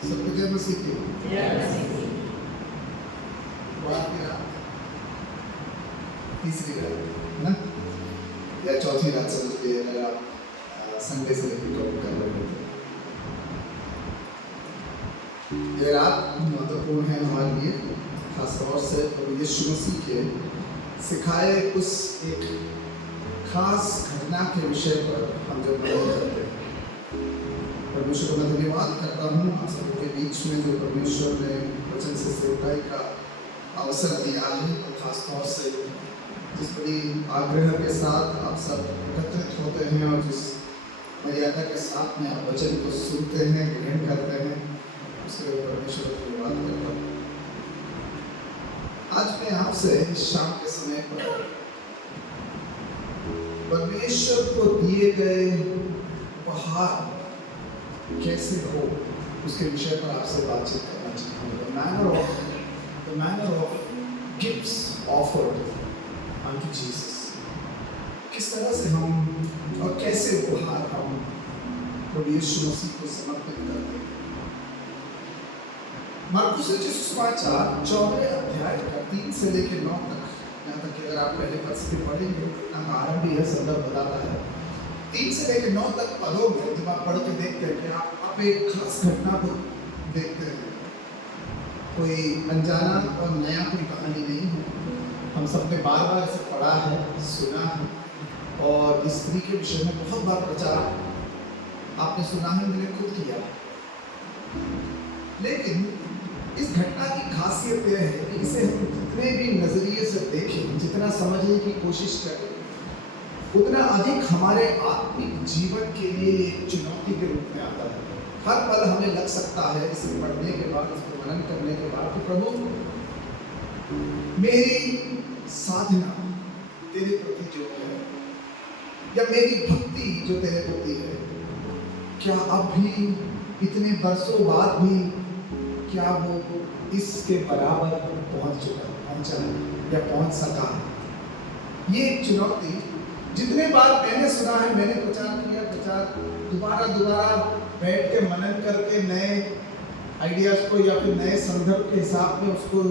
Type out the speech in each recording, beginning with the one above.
सबको जय मसीह की। बात की रात, तीसरी रात है ना, या चौथी रात समझ लीजिए अगर आप संडे से लेकर काउंट कर रहे हो। ये रात महत्वपूर्ण है हमारे लिए, खासतौर से प्रभु यीशु मसीह के सिखाए उस एक खास घटना के विषय पर हम जब बात करते हैं। परमेश्वर को मैं धन्यवाद करता हूँ आप सबके बीच में जो परमेश्वर ने वचन से सेवकाई का अवसर दिया है, और खासतौर से जिस बड़ी आग्रह के साथ आप सब एकत्रित होते हैं और जिस मर्यादा के साथ में आप वचन को सुनते हैं, ग्रहण करते हैं, उसके लिए परमेश्वर को धन्यवाद करता हूँ। आज मैं आपसे शाम के समय पर परमेश्वर को दिए गए उपहार कैसे हो उसके विषय पर आपसे बातचीत करना चाहता हूँ। The manner of gifts offered unto Jesus. किस तरह से हम और कैसे उपहार हम प्रभु यीशु मसीह को समर्पित करते हैं। मरकुस रचित सुसमाचार 14 अध्याय का 3 से लेकर 9 तक, यहाँ तक कि अगर आप पहले पद से पढ़ेंगे हम आरंभ यह संदर्भ बताता है। 3 से लेकर 9 तक पदों में जब आप पढ़ के देखते हैं कि आप एक खास घटना को देखते हैं। कोई अनजाना और नया कोई कहानी नहीं है, हम सबने बार बार इसे पढ़ा है, सुना है, और इस स्त्री के विषय में बहुत बार प्रचार आपने सुना है, मैंने खुद किया। लेकिन इस घटना की खासियत यह है कि इसे हम जितने भी नजरिए से देखें, जितना समझने की कोशिश करें, उतना अधिक हमारे आत्मिक जीवन के लिए एक चुनौती के रूप में आता है। हर पल हमें लग सकता है इसे पढ़ने के बाद, इसको मनन करने के बाद कि प्रभु मेरी साधना तेरे प्रति जो है, या मेरी भक्ति जो तेरे प्रति है, क्या अब भी इतने वर्षों बाद भी क्या वो इसके बराबर पहुंचा है या पहुंच सका है। ये एक चुनौती जितने बार मैंने सुना है, मैंने प्रचार किया, दोबारा बैठ के मनन करके नए आइडियाज को या फिर नए संदर्भ के हिसाब में उसको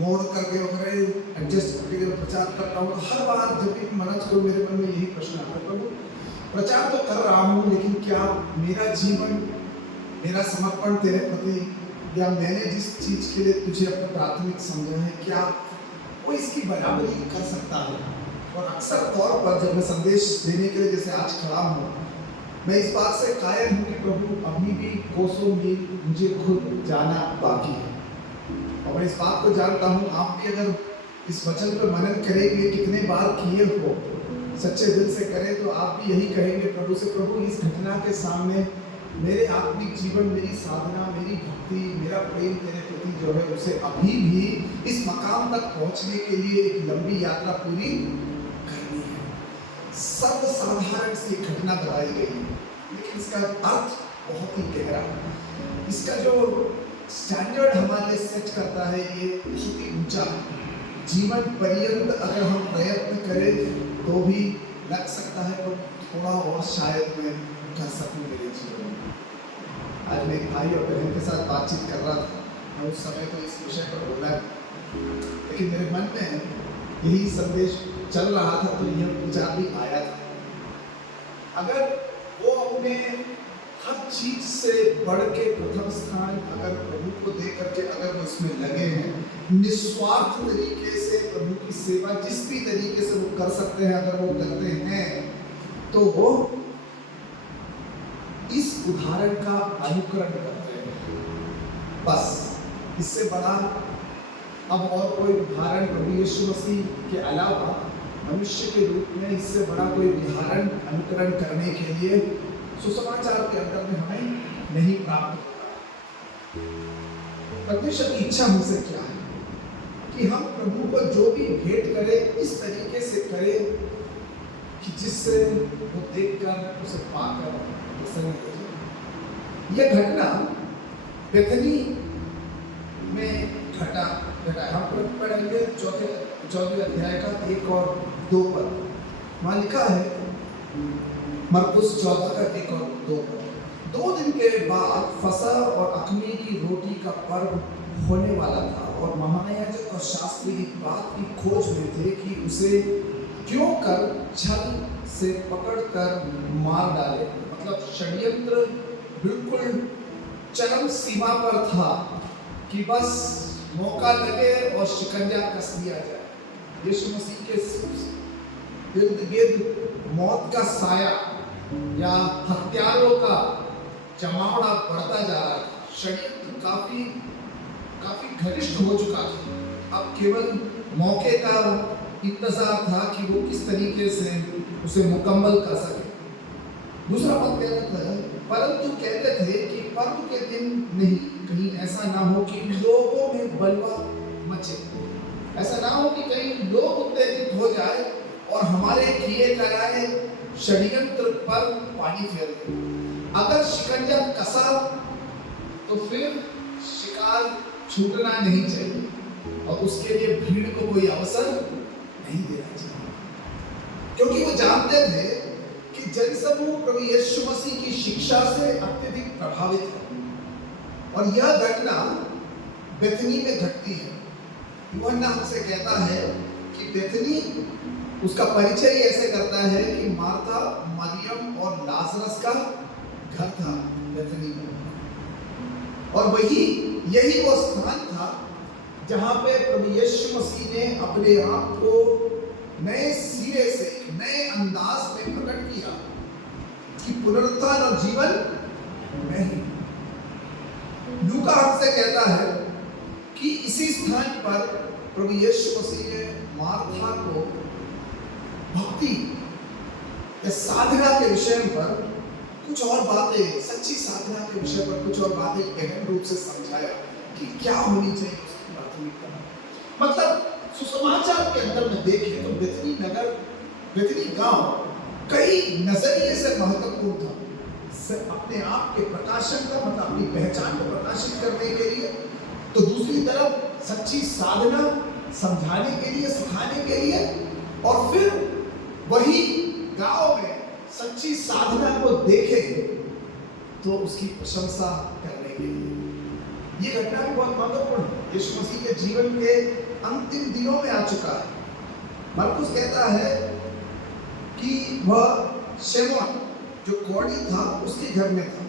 मोड़ करके वगैरह एडजस्ट करके प्रचार करता हूँ। हर बार जब भी मनन को मेरे मन में यही प्रश्न आता है, प्रभु प्रचार तो कर रहा हूँ, लेकिन क्या मेरा जीवन, मेरा समर्पण तेरे प्रति, या मैंने जिस चीज़ के लिए तुझे अपना प्राथमिक समझा है, क्या वो इसकी बराबरी कर सकता है। और अक्सर तौर पर जब मैं संदेश देने के लिए जैसे आज खड़ा हूँ, मैं इस बात से कायल हूँ कि प्रभु अभी भी कोसों मील मुझे खुद जाना बाकी है। और मैं इस बात को जानता हूँ, आप भी अगर इस वचन पर मनन करेंगे, कितने बार किए हो, सच्चे दिल से करें, तो आप भी यही कहेंगे प्रभु से, प्रभु इस घटना के सामने मेरे आत्मिक जीवन, मेरी साधना, मेरी भक्ति, मेरा प्रेम तेरे प्रति जो है, उसे अभी भी इस मकाम तक पहुंचने के लिए एक लंबी यात्रा पूरी करनी है। सर्वसाधारण सी घटना बताई गई है, लेकिन इसका अर्थ बहुत ही गहरा है। इसका जो स्टैंडर्ड हमारे लिए सेट करता है, ये बहुत ही ऊंचा है। जीवन पर्यंत अगर हम प्रयत्न करें तो भी लग सकता है, तो थोड़ा और शायद मैं कर सकूं मेरे जीवन में। आज मैं एक भाई और बहन के साथ बातचीत कर रहा था, मैं उस समय तो इस विषय पर बोला, लेकिन मेरे मन में यही संदेश चल रहा था, तो यह विचार भी आया था। अगर वो अपने हर चीज से बढ़ के प्रथम स्थान अगर प्रभु को दे करके अगर वो इसमें लगे हैं, निस्वार्थ तरीके से प्रभु की सेवा जिस भी तरीके से वो कर सकते हैं, अगर वो करते हैं, तो वो इस उदाहरण का अनुकरण करते हैं। बस इससे बड़ा अब और कोई उदाहरण प्रभु यीशु मसीह के अलावा मनुष्य के रूप में इससे बड़ा कोई उदाहरण अनुकरण करने के लिए सुसमाचार के अंदर में हमें नहीं प्राप्त होता। परमेश्वर की इच्छा हमसे क्या है कि हम प्रभु को जो भी भेंट करें, इस तरीके से करें कि जिससे वो देखकर, उसे पाकर प्रसन्न हो जाए। यह घटना बेथनी में घटा हम पढ़ेंगे चौथे अध्याय का 1 और 2 पद। वहाँ लिखा है, मरकुस 14 का 1 और 2 पद, 2 दिन के बाद फसह और अख़मीर की रोटी का पर्व होने वाला था और महायाजक और शास्त्री इस बात की खोज में थे कि उसे क्यों कर छल से पकड़कर मार डाले। मतलब षड्यंत्र बिल्कुल चरम सीमा पर था कि बस मौका लगे और शिकंजा कस दिया जाए। यीशु मसीह के इर्द गिर्द मौत का साया या हत्यारों का जमावड़ा बढ़ता जा रहा था। षड्यंत्र काफी घनिष्ठ हो चुका था। अब केवल मौके का इंतजार था कि वो किस तरीके से उसे मुकम्मल कर सके। दूसरा बात कह रहा था, परंतु कहते थे कि पर्व के दिन नहीं, कहीं ऐसा ना हो कि लोगों में बलवा मचे, ऐसा ना हो कि कहीं लोग उत्तेजित हो जाए और हमारे किए कराए षड्यंत्र पर पानी फेर दे। अगर शिकंजा कसा तो फिर शिकार छूटना नहीं चाहिए और उसके लिए भीड़ को कोई अवसर नहीं देना चाहिए, क्योंकि वो जानते थे कि जनसमूह प्रभु यीशु मसीह की शिक्षा से अत्यधिक प्रभावित है और यह घटना बेथनी में घटती है। यूहन्ना हमसे कहता है कि बेथनी उसका परिचय ऐसे करता है कि मार्था, मरियम और लाजरस का घर था बेथनी में, और यही वो स्थान था जहां पे प्रभु यीशु मसीह ने अपने आप को नए सिरे से, नए अंदाज में प्रकट किया कि पुनरुत्थान और जीवन मैं ही। लूका हमसे कहता है कि इसी स्थान पर प्रभु यीशु मसीह ने मार्था को भक्ति या साधना के विषय पर कुछ और बातें, सच्ची साधना के विषय पर कुछ और बातें गहन रूप से समझाया कि क्या होनी चाहिए उसकी प्राथमिकता। मतलब सुसमाचार के अंदर में देखें तो बेथनी नगर, बेथनी गांव कई नजरिए से महत्वपूर्ण था। अपने आप के प्रकाशन का, मतलब अपनी पहचान को प्रकाशित करने के लिए, तो दूसरी तरफ सच्ची साधना समझाने के लिए, सिखाने के लिए, और फिर वही गांव में सच्ची साधना को देखे तो उसकी प्रशंसा करने के लिए। ये घटना भी बहुत महत्वपूर्ण है, यीशु मसीह के जीवन के अंतिम दिनों में आ चुका है। मरकुस कहता है कि वह शमौन जो कोढ़ी था उसके घर में था।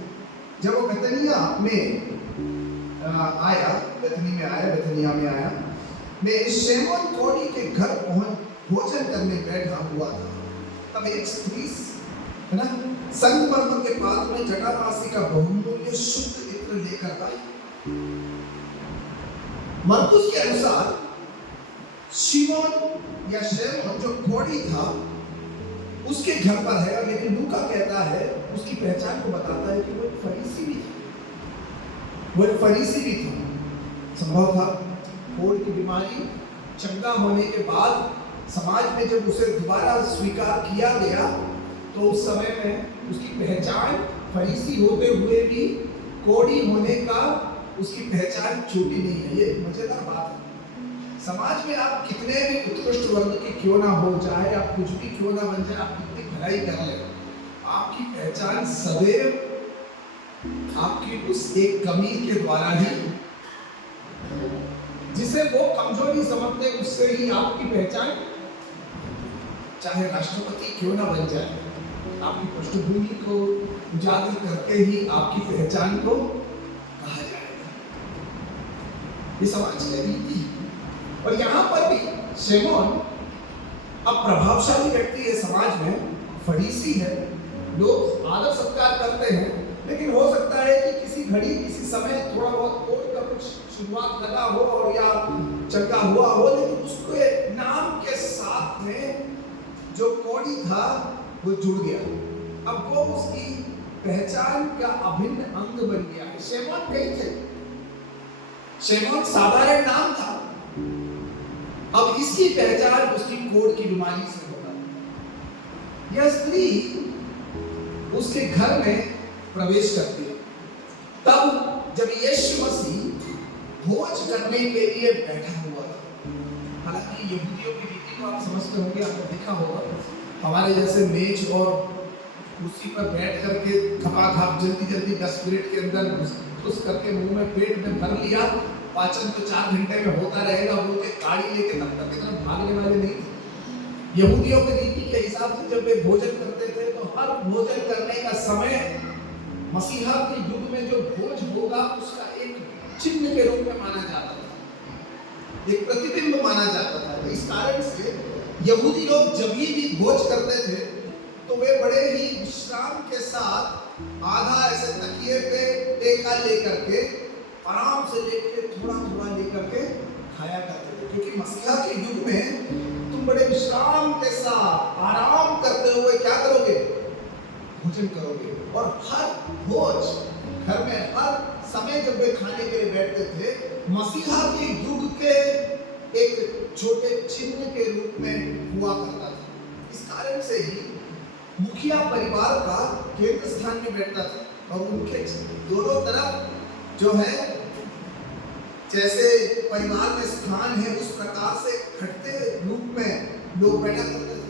जब वो बेथनिया में आया, बेथनिया में आया, मैं शमौन कोढ़ी के घर भोजन करने बैठा हुआ था। तब एक स्त्री, है ना, संगमरमर के पात्र में जटामासी का बहुमूल्य शुद्ध इत्र लेकर आई। मरकुस के अनुसार शिमोन या शमौन जो कोढ़ी था उसके घर पर है, लेकिन लूका कहता है, उसकी पहचान को बताता है कि वो एक फरीसी भी था। वो एक फरीसी भी था। संभव था कोढ़ की बीमारी चंगा होने के बाद समाज में जब उसे दोबारा स्वीकार किया गया तो उस समय में उसकी पहचान फरीसी होते हुए भी कोढ़ी होने का उसकी पहचान छूटी नहीं है। ये मजेदार बात है। समाज में आप कितने भी उत्कृष्ट वर्ग के क्यों ना हो, चाहे आप कुछ भी क्यों ना बन जाए, आप कितनी भलाई कर ले, आपकी पहचान सदैव आपकी उस एक कमी के द्वारा ही, जिसे वो कमजोरी समझते उससे ही आपकी पहचान, चाहे राष्ट्रपति क्यों ना बन जाए, आपकी पृष्ठभूमि को उजागर करके ही आपकी पहचान को कहा जाएगा। ये समाज की रीति है। और यहाँ पर भी शमौन अब प्रभावशाली व्यक्ति है समाज में, फरीसी है, लोग आदर सत्कार करते हैं, लेकिन हो सकता है कि किसी घड़ी, किसी समय थोड़ा बहुत कोढ़ का कुछ शुरुआत लगा हो और या चंगा हुआ हो, लेकिन उसके नाम के साथ में जो कोढ़ी था वो जुड़ गया। अब वो उसकी पहचान का अभिन्न अंग बन गया। शमौन कहीं थे, शमौन साधारण नाम था, अब इसकी पहचान उसकी कोढ़ की बीमारी से होता है। यह स्त्री उसके घर में प्रवेश करती है। तब जब यीशु मसीह भोज करने के लिए बैठा हुआ था, हालांकि यहूदियों की रीति को आप समझते होंगे, आपने देखा होगा, हमारे जैसे मेज और कुर्सी पर बैठ करके खपाखप जल्दी जल्दी 10 मिनट के अंदर घुस करके मुंह में पेट में भर लिया, पाचन तो 4 घंटे में होता रहेगा, बोल के गाड़ी लेके दफ्तर की तरफ भागने वाले नहीं थे। यहूदियों की रीति के हिसाब से जब वे भोजन करते थे तो हर भोजन करने का समय मसीहा के युग में जो भोज होगा उसका एक चिन्ह के रूप में माना जाता था, एक प्रतिबिंब माना जाता था। तो इस कारण से यहूदी लोग जब भी भोज करते थे तो वे बड़े ही विश्राम के साथ आधा ऐसे तकिए पे टेका लेकर के आराम से लेके थोड़ा थोड़ा लेकर के खाया करते थे, क्योंकि मसीहा के युग में तुम बड़े विश्राम के साथ आराम करते हुए क्या करोगे, भोजन करोगे। और हर भोज घर में हर समय जब वे खाने के लिए बैठते थे, मसीहा के युग के एक छोटे चिन्ह के रूप में हुआ करता था। इस कारण से ही मुखिया परिवार का केंद्र स्थान में बैठता था और उनके दोनों तरफ जो है जैसे परिवार में स्थान है उस प्रकार से खटते रूप में लोग बैठा करते थे।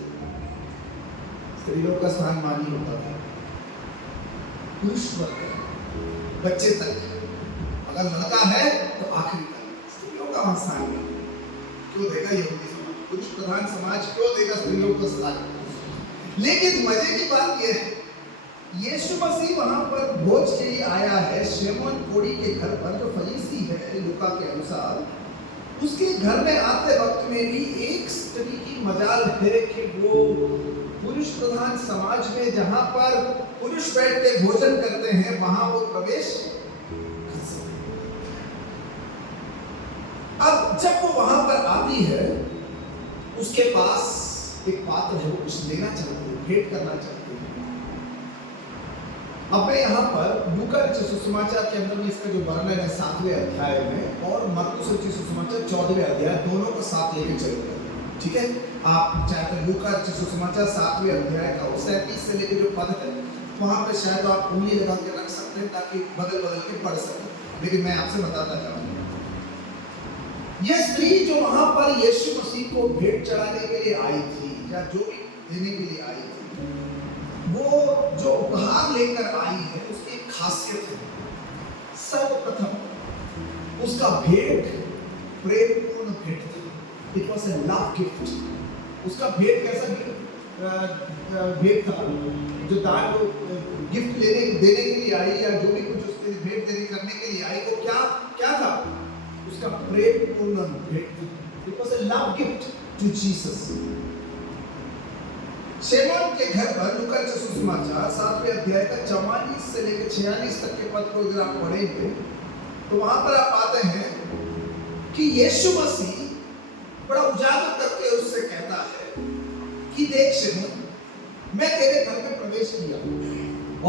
स्त्रियों का स्थान मानी होता था, पुरुष वर्ग बच्चे तक, अगर लड़का है तो आखिरी तक, स्त्रियों का स्थान नहीं। क्यों देगा यहूदी समाज, पुरुष प्रधान समाज क्यों देगा स्त्रियों को स्थान? लेकिन मजे की बात यह है, यीशु मसीह वहां पर भोज के लिए आया है शिमोन कोढ़ी के घर पर, जो फरीसी है लूका के अनुसार। उसके घर में आते वक्त में भी एक स्त्री की मजाल है कि वो पुरुष प्रधान समाज में जहां पर पुरुष बैठ के भोजन करते हैं वहां वो प्रवेश कर सकते। अब जब वो वहां पर आती है, उसके पास एक पात्र है, वो कुछ लेना चाहती है, भेंट करना चाहती है। अब मैं यहाँ पर लूका रचित सुसमाचार के अंदर में इसका जो वर्णन है 7वें अध्याय में, और मरकुस रचित सुसमाचार 14वें अध्याय, दोनों को साथ लेके चलेंगे। ठीक है, आप चाहे तो लूका रचित सुसमाचार 7वें अध्याय का 37 से लेके जो पद है वहां पे शायद आप उंगली लगा के रख सकते हैं ताकि बदल बदल के पढ़ सकें, लेकिन मैं आपसे बताता जाऊंगा। यह स्त्री जो वहां पर यीशु मसीह को भेंट चढ़ाने के लिए आई थी या जो भी देने के लिए आई थी, वो जो उपहार लेकर आई है उसकी एक खासियत है। सर्वप्रथम उसका भेंट प्रेमपूर्ण भेंट था। It was a love gift. उसका भेंट कैसा भेंट था, जो दान गिफ्ट देने के लिए आई या जो भी कुछ उसके भेंट देने करने के लिए आई, वो क्या था, उसका प्रेमपूर्ण भेंट। It was a love gift to Jesus. शिमोन के घर पर लूका रचित सुसमाचार 7वें अध्याय का 44 से लेकर 46 तक के पद को अगर आप पढ़ेंगे तो वहां पर आप पाते हैं कि यीशु मसीह बड़ा उजागर करके उससे कहता है कि देख शिमोन, मैं तेरे घर में प्रवेश किया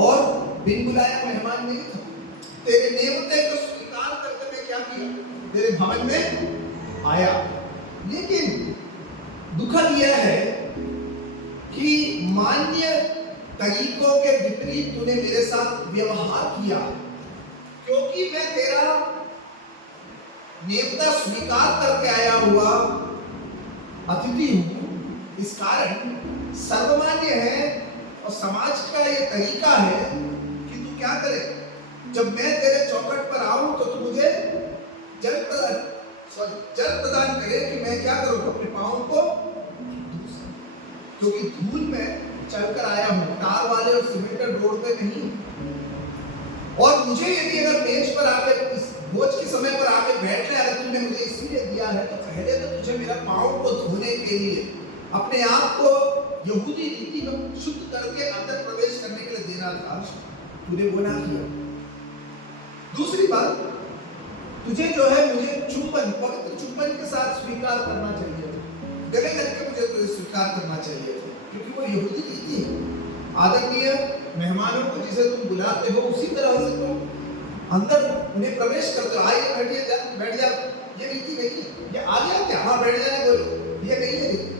और बिन बुलाया मेहमान नहीं था। तेरे नेमते को स्वीकार करके मैं क्या किया, तेरे भवन में आया। लेकिन दुखद यह है कि मान्य तरीकों के विपरीत तूने मेरे साथ व्यवहार किया, क्योंकि मैं तेरा नेमता स्वीकार करके आया हुआ अतिथि हूं। इस कारण सर्वमान्य है और समाज का ये तरीका है कि तू क्या करे, जब मैं तेरे चौखट पर आऊं तो तू मुझे जल प्रदान करे कि मैं क्या करूं, अपने पांवों को, क्योंकि धूल में चलकर आया हूं, टार वाले और सीमेंटेड रोड पे नहीं। और मुझे यदि अगर मेज पर आके इस भोज के समय पर आके बैठने, अगर तुमने मुझे इसलिए दिया है तो पहले तो तुझे मेरा पांव को धोने के लिए, अपने आप को यहूदी रीति में शुद्ध करके अंदर प्रवेश करने के लिए देना था। तूने वो ना किया। दूसरी बात, तुझे जो है मुझे चुंबन, पवित्र चुंबन के साथ स्वीकार करना चाहिए था, गले करके मुझे तुझे स्वीकार करना चाहिए था, क्योंकि वो यहूदी रीति है। आदरणीय मेहमानों को जिसे तुम बुलाते हो उसी तरह से तुम अंदर उन्हें प्रवेश करते हो। आइए बैठिए, बैठ जा, ये रीति नहीं है। ये आ गया क्या, हाँ बैठ जाने बोलो, ये नहीं है रीति।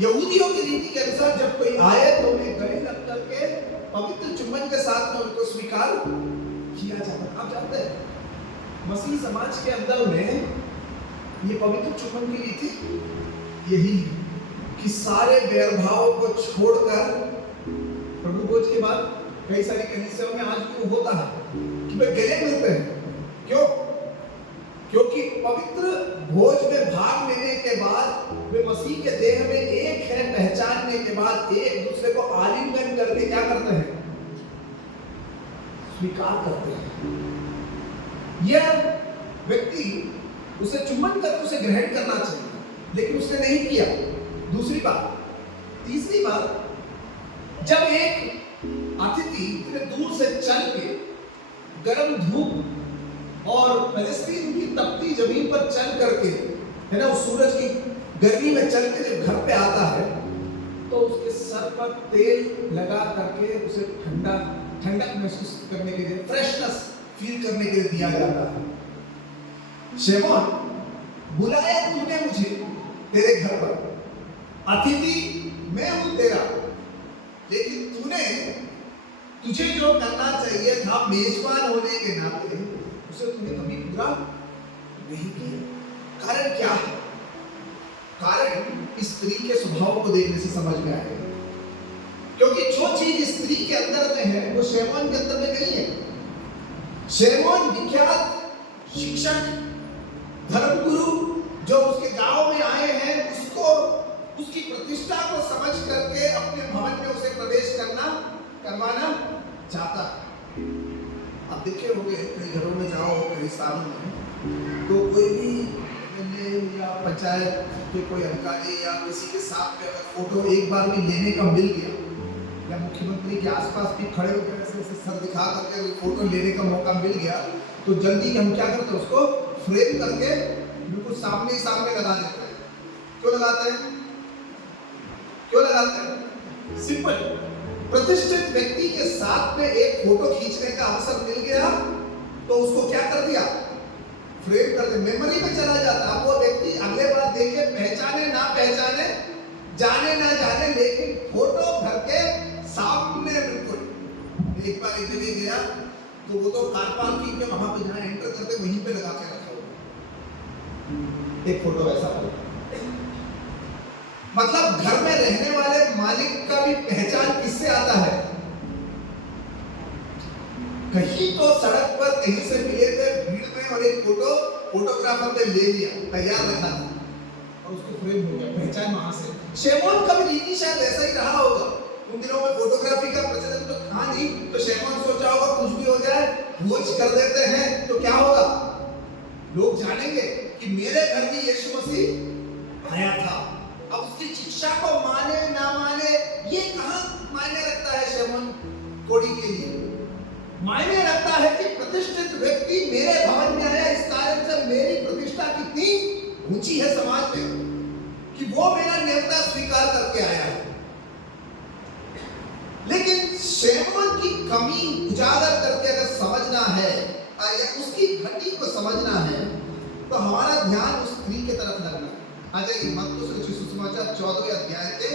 यहूदियों की रीति के अनुसार जब कोई आए तो उन्हें गले लग करके पवित्र चुंबन के साथ में उनको स्वीकार किया जाता। आप जानते हैं मसीह समाज के अंदर में ये पवित्र चुंबन की रीति यही कि सारे वैरभावों को छोड़कर बाद कई सारी कलीसियाओं में आज भी वो होता है कि वे गले मिलते हैं। क्यों? क्योंकि पवित्र भोज में भाग लेने के बाद वे मसीह के देह में एक है पहचानने के बाद एक दूसरे को आलिंगन करके क्या करते हैं? स्वीकार करते हैं। यह व्यक्ति उसे चुम्बन करके उसे ग्रहण करना चाहिए, लेकिन उसने नहीं किया। दूसरी बात, तीसरी बात, जब एक अतिथि इतने दूर से चल के गर्म धूप और फिलिस्तीन की तपती जमीन पर चल करके, है ना, उस सूरज की गर्मी में चल के जब घर पे आता है तो उसके सर पर तेल लगा करके उसे ठंडक महसूस करने के लिए, फ्रेशनेस फील करने के लिए दिया जाता है। शमौन, बुलाया तूने मुझे तेरे घर पर, अतिथि मैं हूं तेरा, लेकिन तुझे जो करना चाहिए था मेजबान होने के नाते, उसे तूने कभी पूरा नहीं किया। कारण क्या है? कारण स्त्री के स्वभाव को देखने से समझ में आएगा, क्योंकि जो चीज स्त्री के अंदर में है वो शमौन के अंदर में नहीं है। शमौन विख्यात शिक्षक, धर्मगुरु, जो उसके गांव में आए हैं, उसको उसकी प्रतिष्ठा को समझ करके अपने भवन में उसे प्रवेश करवाना चाहता है। अब देखे होंगे कई घरों में जाओ, कई स्थानों में, तो कोई भी एमएलए या पंचायत के कोई अधिकारी या किसी के साथ में अगर फोटो एक बार भी लेने का मिल गया, या मुख्यमंत्री के आसपास भी खड़े होकर ऐसे सर दिखा करके फोटो लेने का मौका मिल गया, तो जल्दी हम क्या करते हैं? उसको फ्रेम करके बिल्कुल सामने सामने लगा देते हैं। क्यों लगाते हैं? सिंपल, प्रतिष्ठित व्यक्ति के साथ में एक फोटो खींचने का अवसर मिल गया तो उसको क्या कर दिया? फ्रेम कर दिया, मेमोरी में चला जाता। अब वो व्यक्ति अगले बार देखे, पहचाने ना पहचाने, जाने ना जाने, लेकिन फोटो घर के सामने बिल्कुल। एक बार इधर ही गया तो वो तो कार पार्किंग के वहां पे जहां एंटर करते वहीं पे लगा के रखा हुआ एक फोटो ऐसा हो। मतलब घर में रहने वाले मालिक का भी पहचान किससे आता है? कहीं तो सड़क पर कहीं से मिले थे भीड़ में और एक फोटोग्राफर ने ले लिया, तैयार रखा था और उसको फ्रेम हो गया, पहचान वहां से। शमौन का भी रीति शायद ऐसा ही रहा होगा। उन दिनों में फोटोग्राफी का प्रचलन तो था नहीं, तो शमौन सोचा होगा कुछ भी हो जाए, भोज कर देते हैं तो क्या होगा? लोग जानेंगे कि मेरे घर भी यीशु मसीह आया था। अब उसकी शिक्षा को माने ना माने ये कहां मायने रखता है? शमौन कोड़ी के लिए मायने रखता है कि प्रतिष्ठित व्यक्ति मेरे भवन में आया, इस कारण से मेरी प्रतिष्ठा कितनी ऊंची है समाज में कि वो मेरा न्योता स्वीकार करके आया है। लेकिन शमौन की कमी उजागर करके अगर समझना है या उसकी घटी को समझना है तो हमारा ध्यान उस स्त्री के तरफ लगना है। आ जाइए मत्ती रचित सुसमाचार 14वें अध्याय के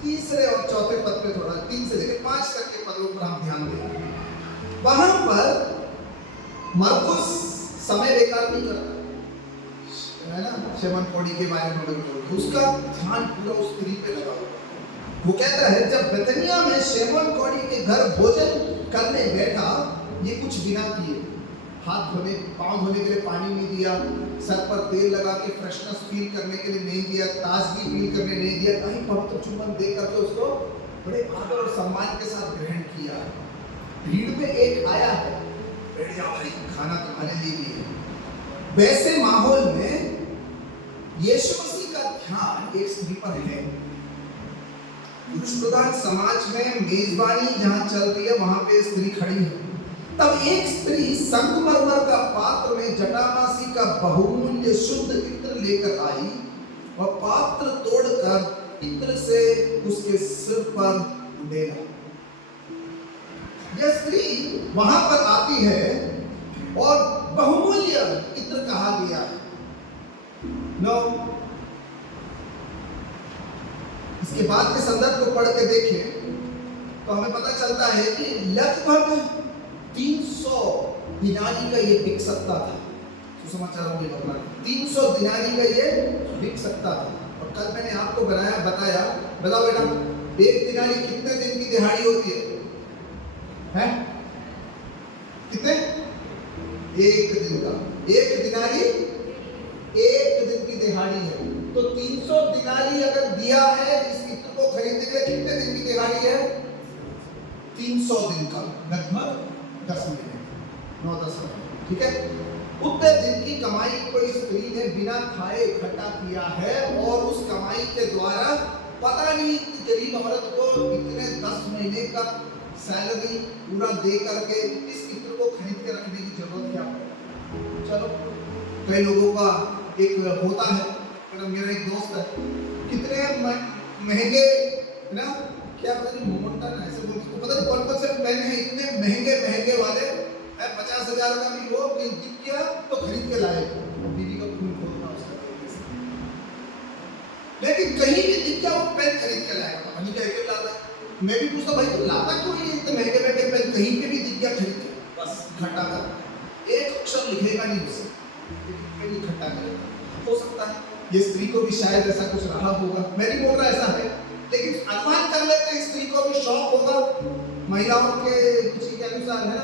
3 और 4 पद पे, थोड़ा 3 से लेकर 5 तक के पदों पर हम ध्यान दें। वहां पर मरकुस समय बेकार नहीं करता है ना, शमौन कोड़ी के बारे में उसका ध्यान पूरा उस स्त्री पे लगा हुआ। वो कहता है, जब बेतनिया में शमौन कोड़ी के घर भोजन करने बैठा, ये कुछ बिना किए, हाथ धोने, पांव धोने के लिए पानी नहीं दिया, सर पर तेल लगा के फ्रेशनेस फील करने के लिए नहीं दिया, ताजगी फील करने नहीं दिया, कहीं पवित्र चुम्बन दे करके उसको बड़े आदर और सम्मान के साथ ग्रहण किया। भीड़ में एक आया है, बैठ जाओ भाई, खाना तुम्हारे लिए भी है। वैसे माहौल में यीशु मसीह का ध्यान एक स्त्री पर है। पुरुष प्रधान समाज में मेजबानी जहां चल रही है वहां पे स्त्री खड़ी है। तब एक स्त्री संगमरमर का पात्र में जटामासी का बहुमूल्य शुद्ध इत्र लेकर आई और पात्र तोड़कर इत्र से उसके सिर पर उंडेला। यह स्त्री वहां पर आती है और बहुमूल्य इत्र कहा गया है। नो, इसके बाद के संदर्भ को पढ़ के देखें तो हमें पता चलता है कि लगभग 300 दिनारी का ये बिक सकता था। सुसमाचारों में बता 300 दिनारी का ये बिक सकता था। और कल मैंने आपको बताया, बताओ बेटा, एक दिनारी कितने दिन की दिहाड़ी होती है? दिन का? एक दिनारी एक दिन की दिहाड़ी है। तो 300 दिनारी अगर दिया है इस इत्र को खरीदने के लिए, कितने दिन की दिहाड़ी है? 300 दिन का, लगभग 10 महीने, 9-10 महीने, ठीक है। उतने दिन की कमाई को इस स्त्री ने बिना खाए इकट्ठा किया है और उस कमाई के द्वारा पता नहीं गरीब औरत को इतने 10 महीने का सैलरी पूरा दे करके इस इत्र को खरीद के रखने की जरूरत क्या है? चलो, कई लोगों का एक होता है, मेरा एक दोस्त है, कितने महंगे ना, क्या पता नहीं मोमोटा ना ऐसे बोलते, तो पता नहीं कौन कौन से पेन है इतने महंगे महंगे वाले, 50,000 का भी वो दिख गया तो खरीद के लाए, बीवी का खून खोलना उसका। लेकिन कहीं भी दिख गया वो पेन खरीद के लाएगा, पता नहीं क्या लाता है। मैं भी पूछता भाई तो लाता क्यों ये इतने महंगे महंगे पेन, कहीं पे भी दिख गया खरीद के, बस इकट्ठा कर, एक अक्षर लिखेगा नहीं उससे, इकट्ठा करेगा। हो सकता है ये स्त्री को भी शायद ऐसा कुछ रहा होगा, मैं नहीं बोल रहा ऐसा है, लेकिन अनुमान कर लेते हैं स्त्री को भी शौक होगा महिलाओं के रुचि के अनुसार, है ना,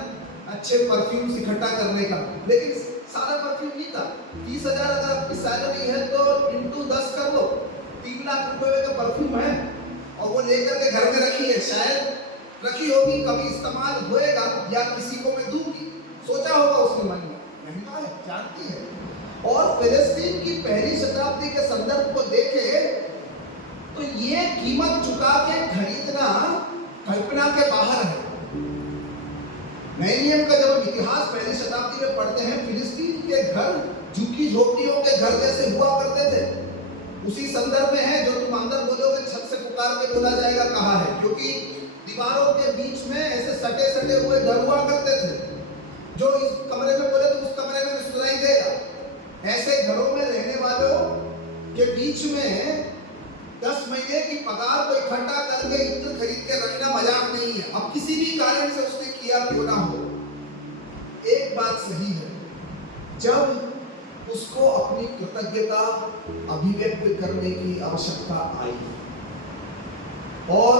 अच्छे परफ्यूम्स इकट्ठा करने का। लेकिन सारा परफ्यूम नहीं था। 30,000 अगर आपकी सैलरी है तो इंटू 10 कर लो, 3 लाख रुपए का परफ्यूम है और वो लेकर के घर में रखी है, शायद रखी होगी, कभी इस्तेमाल होएगा या किसी को मैं दूंगी, सोचा होगा उसके मन में, महंगा है, जानती है। और फिलिस्तीन की पहली शताब्दी के संदर्भ को देखे तो ये कीमत चुका के खरीदना कल्पना के बाहर है। नए नियम का जब हम इतिहास पहली शताब्दी में पढ़ते हैं, फिलिस्तीन के घर झुग्गी झोपड़ियों के घर जैसे हुआ करते थे। उसी संदर्भ में है जो तुम अंदर बोलोगे छत से पुकार के बोला जाएगा कहा है, क्योंकि दीवारों के बीच में ऐसे सटे सटे हुए घर हुआ करते थे, जो इस कमरे में बोले तो उस कमरे में सुनाई देगा। ऐसे घरों में रहने वालों के बीच में 10 महीने की पगार को इकट्ठा करके इत्र खरीद के रखना मजाक नहीं है। अब किसी भी कारण से उसने किया क्यों ना हो, एक बात सही है, जब उसको अपनी कृतज्ञता अभिव्यक्त करने की आवश्यकता आई और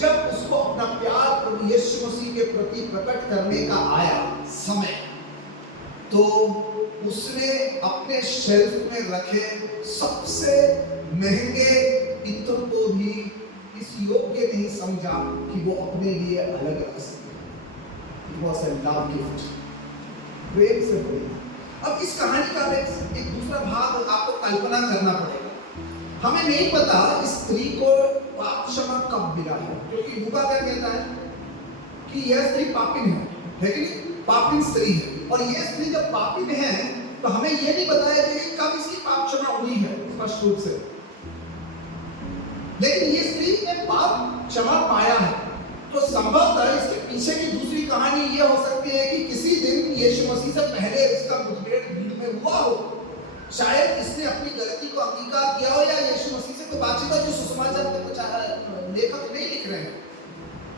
जब उसको अपना प्यार प्रभु यीशु मसीह के प्रति प्रकट करने का आया समय, तो उसने अपने शेल्फ में रखे सबसे महंगे इत्र को भी इस योग्य नहीं समझा कि वो अपने लिए अलग रख सके। It was a love gift, प्रेम से भरी। अब इस कहानी का एक दूसरा भाग आपको कल्पना करना पड़ेगा। हमें नहीं पता इस स्त्री को पाप क्षमा कब मिला है, क्योंकि लूका क्या कहता है कि यह स्त्री पापिन है कि नहीं, पापिन स्त्री है। और यह स्त्री जब पापिन है तो हमें यह नहीं बताया गया कि कब इसकी पाप क्षमा हुई है स्पष्ट रूप से, लेकिन ये स्त्री ने पाप क्षमा पाया है। तो संभवतः इसके पीछे की दूसरी कहानी ये हो सकती है कि किसी दिन यीशु मसीह से पहले इसका मुठभेड़ भीड़ में हुआ हो, शायद इसने अपनी गलती को अंगीकार किया हो, या यीशु मसीह से कोई बातचीत हो जो सुसमाचार के लेखक नहीं लिख रहे हैं,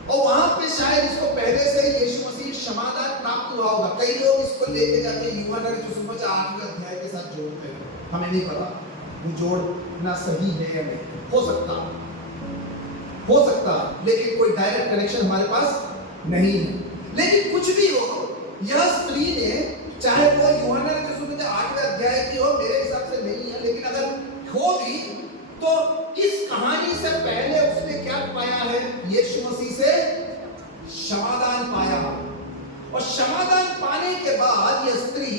और वहां पे शायद इसको पहले से यीशु मसीह क्षमादान प्राप्त हुआ होगा। कई लोग इसको लेके जाके यूहन्ना के सुसमाचार 8वें अध्याय के साथ जोड़ते हैं, हमें नहीं पता वो जोड़ना सही है या नहीं, हो सकता, लेकिन कोई डायरेक्ट कनेक्शन हमारे पास नहीं है। लेकिन कुछ भी हो, यह स्त्री ने, चाहे वो यूहन्ना के सुसमाचार 8वें अध्याय की हो, मेरे हिसाब से नहीं है, लेकिन अगर हो भी तो इस कहानी से पहले उसने क्या पाया है, यीशु मसीह से क्षमादान पाया। और क्षमादान पाने के बाद यह स्त्री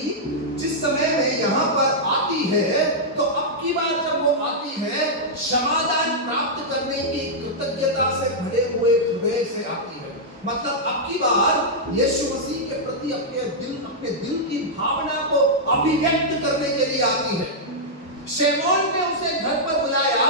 जिस समय में यहाँ पर आती है, तो अब की बार जब वो आती है क्षमादान प्राप्त करने की कृतज्ञता से भरे हुए हृदय से आती है। मतलब अब की बार यीशु मसीह के प्रति अपने दिल की भावना को अभिव्यक्त करने के लिए आती है। शमौन ने उसे घर पर बुलाया,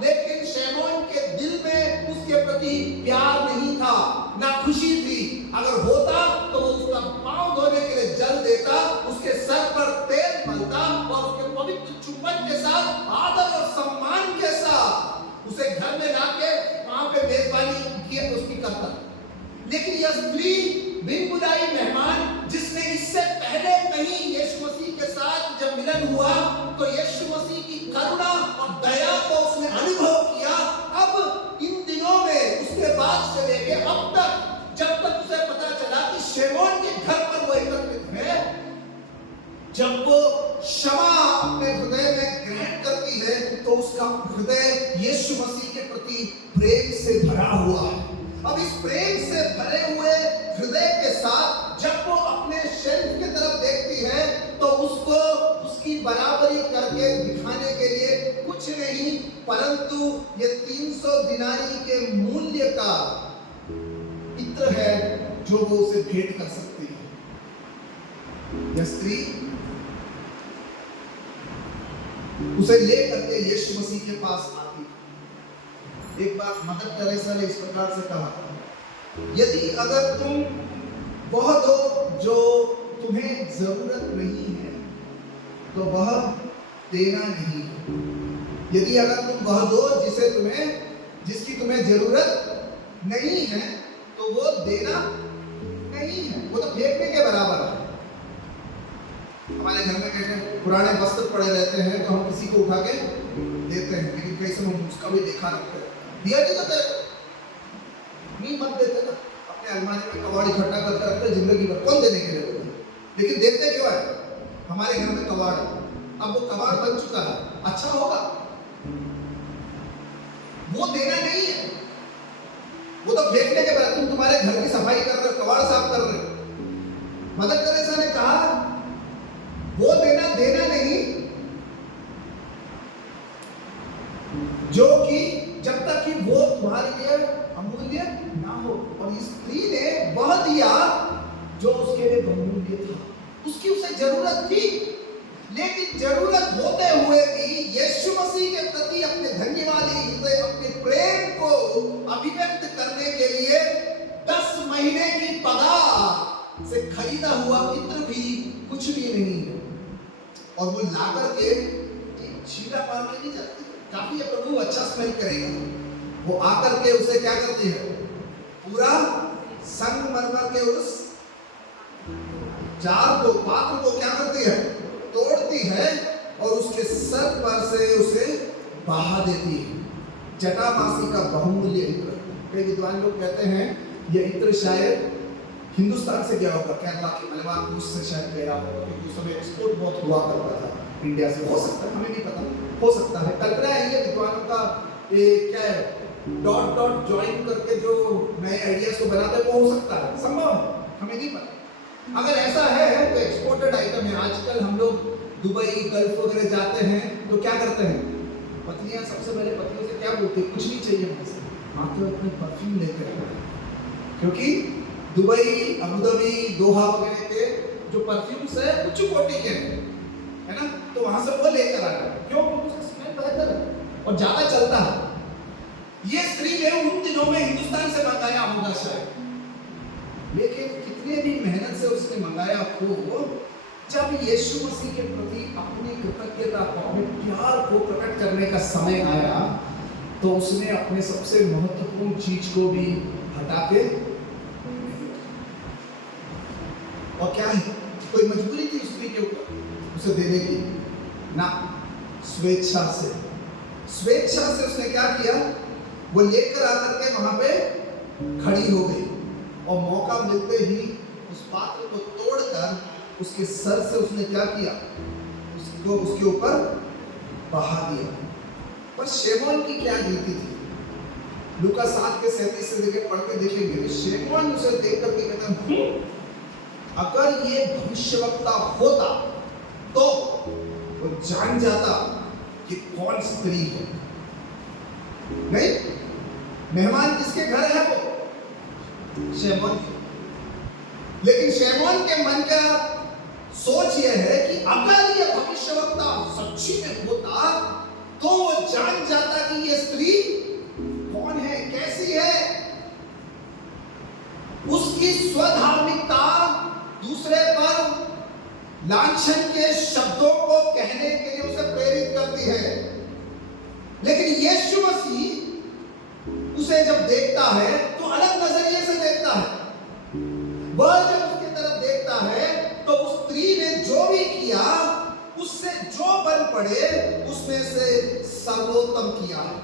लेकिन शमौन के दिल में उसके प्रति प्यार नहीं था, ना खुशी थी। अगर होता तो वो उसका पांव धोने के लिए जल देता, उसके सर पर तेल मलता और उसके पवित्र चुंबन के साथ, आदर और सम्मान के साथ उसे घर में लाके वहां पे मेजबानी उसकी करता। लेकिन यह स्त्री बिन बुलाई मेहमान, जिसने इससे पहले कहीं यीशु मसीह के साथ जब मिलन हुआ तो यीशु मसीह की करुणा और दया को उसने अनुभव किया, अब इन दिनों में उसके बाद से लेके अब तक, जब तक उसे पता चला कि शमौन के घर पर वो एकत्रित है, जब वो क्षमा अपने हृदय में ग्रहण करती है तो उसका हृदय यीशु मसीह के प्रति प्रेम से भरा हुआ है। अब इस प्रेम से भरे हुए हृदय के साथ जब वो अपने शेल्फ की तरफ देखती है तो उसको उसकी बराबरी करके दिखाने के लिए कुछ नहीं परंतु ये 300 दिनारी के मूल्य का इत्र है जो वो उसे भेंट कर सकती है। यह स्त्री उसे लेकर के यीशु मसीह के पास आती। एक बार मदर टेरेसा ने इस प्रकार से कहा, यदि अगर तुम वह दो जो तुम्हें जरूरत नहीं है तो वह देना नहीं है। यदि अगर तुम वह दो जिसकी तुम्हें जरूरत नहीं है तो वो देना नहीं है, वो तो फेंकने के बराबर है। हमारे घर में कहते पुराने वस्त्र पड़े रहते हैं तो हम किसी को उठा के देते हैं, लेकिन कई समय हम उसका भी देखा रखते हैं। दिया नहीं तो तेरे नहीं मत देते ना, अपने अलमारी में कबाड़ इकट्ठा करके रखते जिंदगी भर, कौन देने के लिए होगा? लेकिन देते क्यों है? हमारे घर में कबाड़, अब वो कबाड़ बन चुका है, अच्छा होगा, वो देना नहीं है, वो तो फेंकने के बाद तुम तुम्हारे घर की सफाई कर रहे हो, कबाड़ साफ कर रहे हो। मदर टेरेसा ने कहा वो देना नहीं जो कि जब तक कि वो तुम्हारे लिए अमूल्य ना हो। और इस स्त्री ने वह दिया जो उसके लिए बहुमूल्य था, उसकी उसे जरूरत थी, लेकिन जरूरत होते हुए भी यीशु मसीह के प्रति अपने धन्यवादी हृदय, अपने प्रेम को अभिव्यक्त करने के लिए 10 महीने की पगार से खरीदा हुआ इत्र भी कुछ भी नहीं है। और वो ला करके छीटा मारने नहीं जाती, काफी है प्रभु अच्छा स्मेल करेगा। वो आकर के उसे क्या करती है, पूरा संगमरमर के उस जार को, पात्र को क्या करती है, तोड़ती है और उसके सर पर से उसे बहा देती है। जटामासी का बहुमूल्य इत्र। कई विद्वान लोग कहते हैं यह इत्र शायद हिंदुस्तान से गया होगा, केरला के मलबार रूस से शायद गया होगा, क्योंकि उस समय एक्सपोर्ट बहुत हुआ करता था इंडिया से। हो सकता है, हमें नहीं पता, हो सकता है, कल्पना है ये विद्वानों का। क्या है, डॉट डॉट ज्वाइन करके जो नए आइडियाज को बनाते हैं वो हो सकता है, संभव है, हमें नहीं पता। अगर ऐसा है तो एक्सपोर्टेड आइटम है। आजकल हम लोग दुबई गल्फ वगैरह जाते हैं तो क्या करते हैं, पत्नियां सबसे पहले पत्नियों से क्या बोलती है, कुछ नहीं चाहिए मुझसे, मात्र अपने परफ्यूम लेते हैं, क्योंकि दुबई, अबू धाबी, दोहा वगैरह के जो परफ्यूम्स है उच्च कोटि के है ना, तो वहां से वो लेकर आना, क्यों? उसका स्मेल बेहतर है और ज्यादा चलता है। ये स्त्री ने उन दिनों में हिंदुस्तान से मंगाया होगा शायद, लेकिन कितने भी मेहनत से उसने मंगाया हो, जब यीशु मसीह के प्रति अपनी कृतज्ञता को, अपने प्यार को प्रकट करने का समय आया तो उसने अपने सबसे महत्वपूर्ण चीज को भी हटा के, और क्या है, कोई मजबूरी थी स्त्री के ऊपर उसे देने की ना, स्वेच्छा से उसने क्या किया, वो लेकर आकर के वहां पे खड़ी हो गई और मौका मिलते ही उस पात्र को तोड़कर उसके सर से उसने क्या किया, उसको उसके ऊपर बहा दिया। पर शेमोन की क्या गिनती थी? लूका 7:37 से लेकर पढ़ के देखेंगे, शेमोन उसे देख करके कहता, अगर ये भविष्यवक्ता होता तो वो जान जाता कि कौन स्त्री है। नहीं, मेहमान किसके घर है, वो शेमोन के। लेकिन शेमोन के मन का सोच यह है कि अगर ये भविष्यवक्ता सच्ची में होता तो वो जान जाता कि ये स्त्री कौन है, कैसी है। उसकी स्वधार्मिकता दूसरे पर लांछन के शब्दों को कहने के लिए उसे प्रेरित करती है। लेकिन यीशु मसीह उसे जब देखता है तो अलग नजरिए से देखता है। वह जब उसकी तरफ देखता है तो उस स्त्री ने जो भी किया उससे जो बन पड़े उसमें से सर्वोत्तम किया है,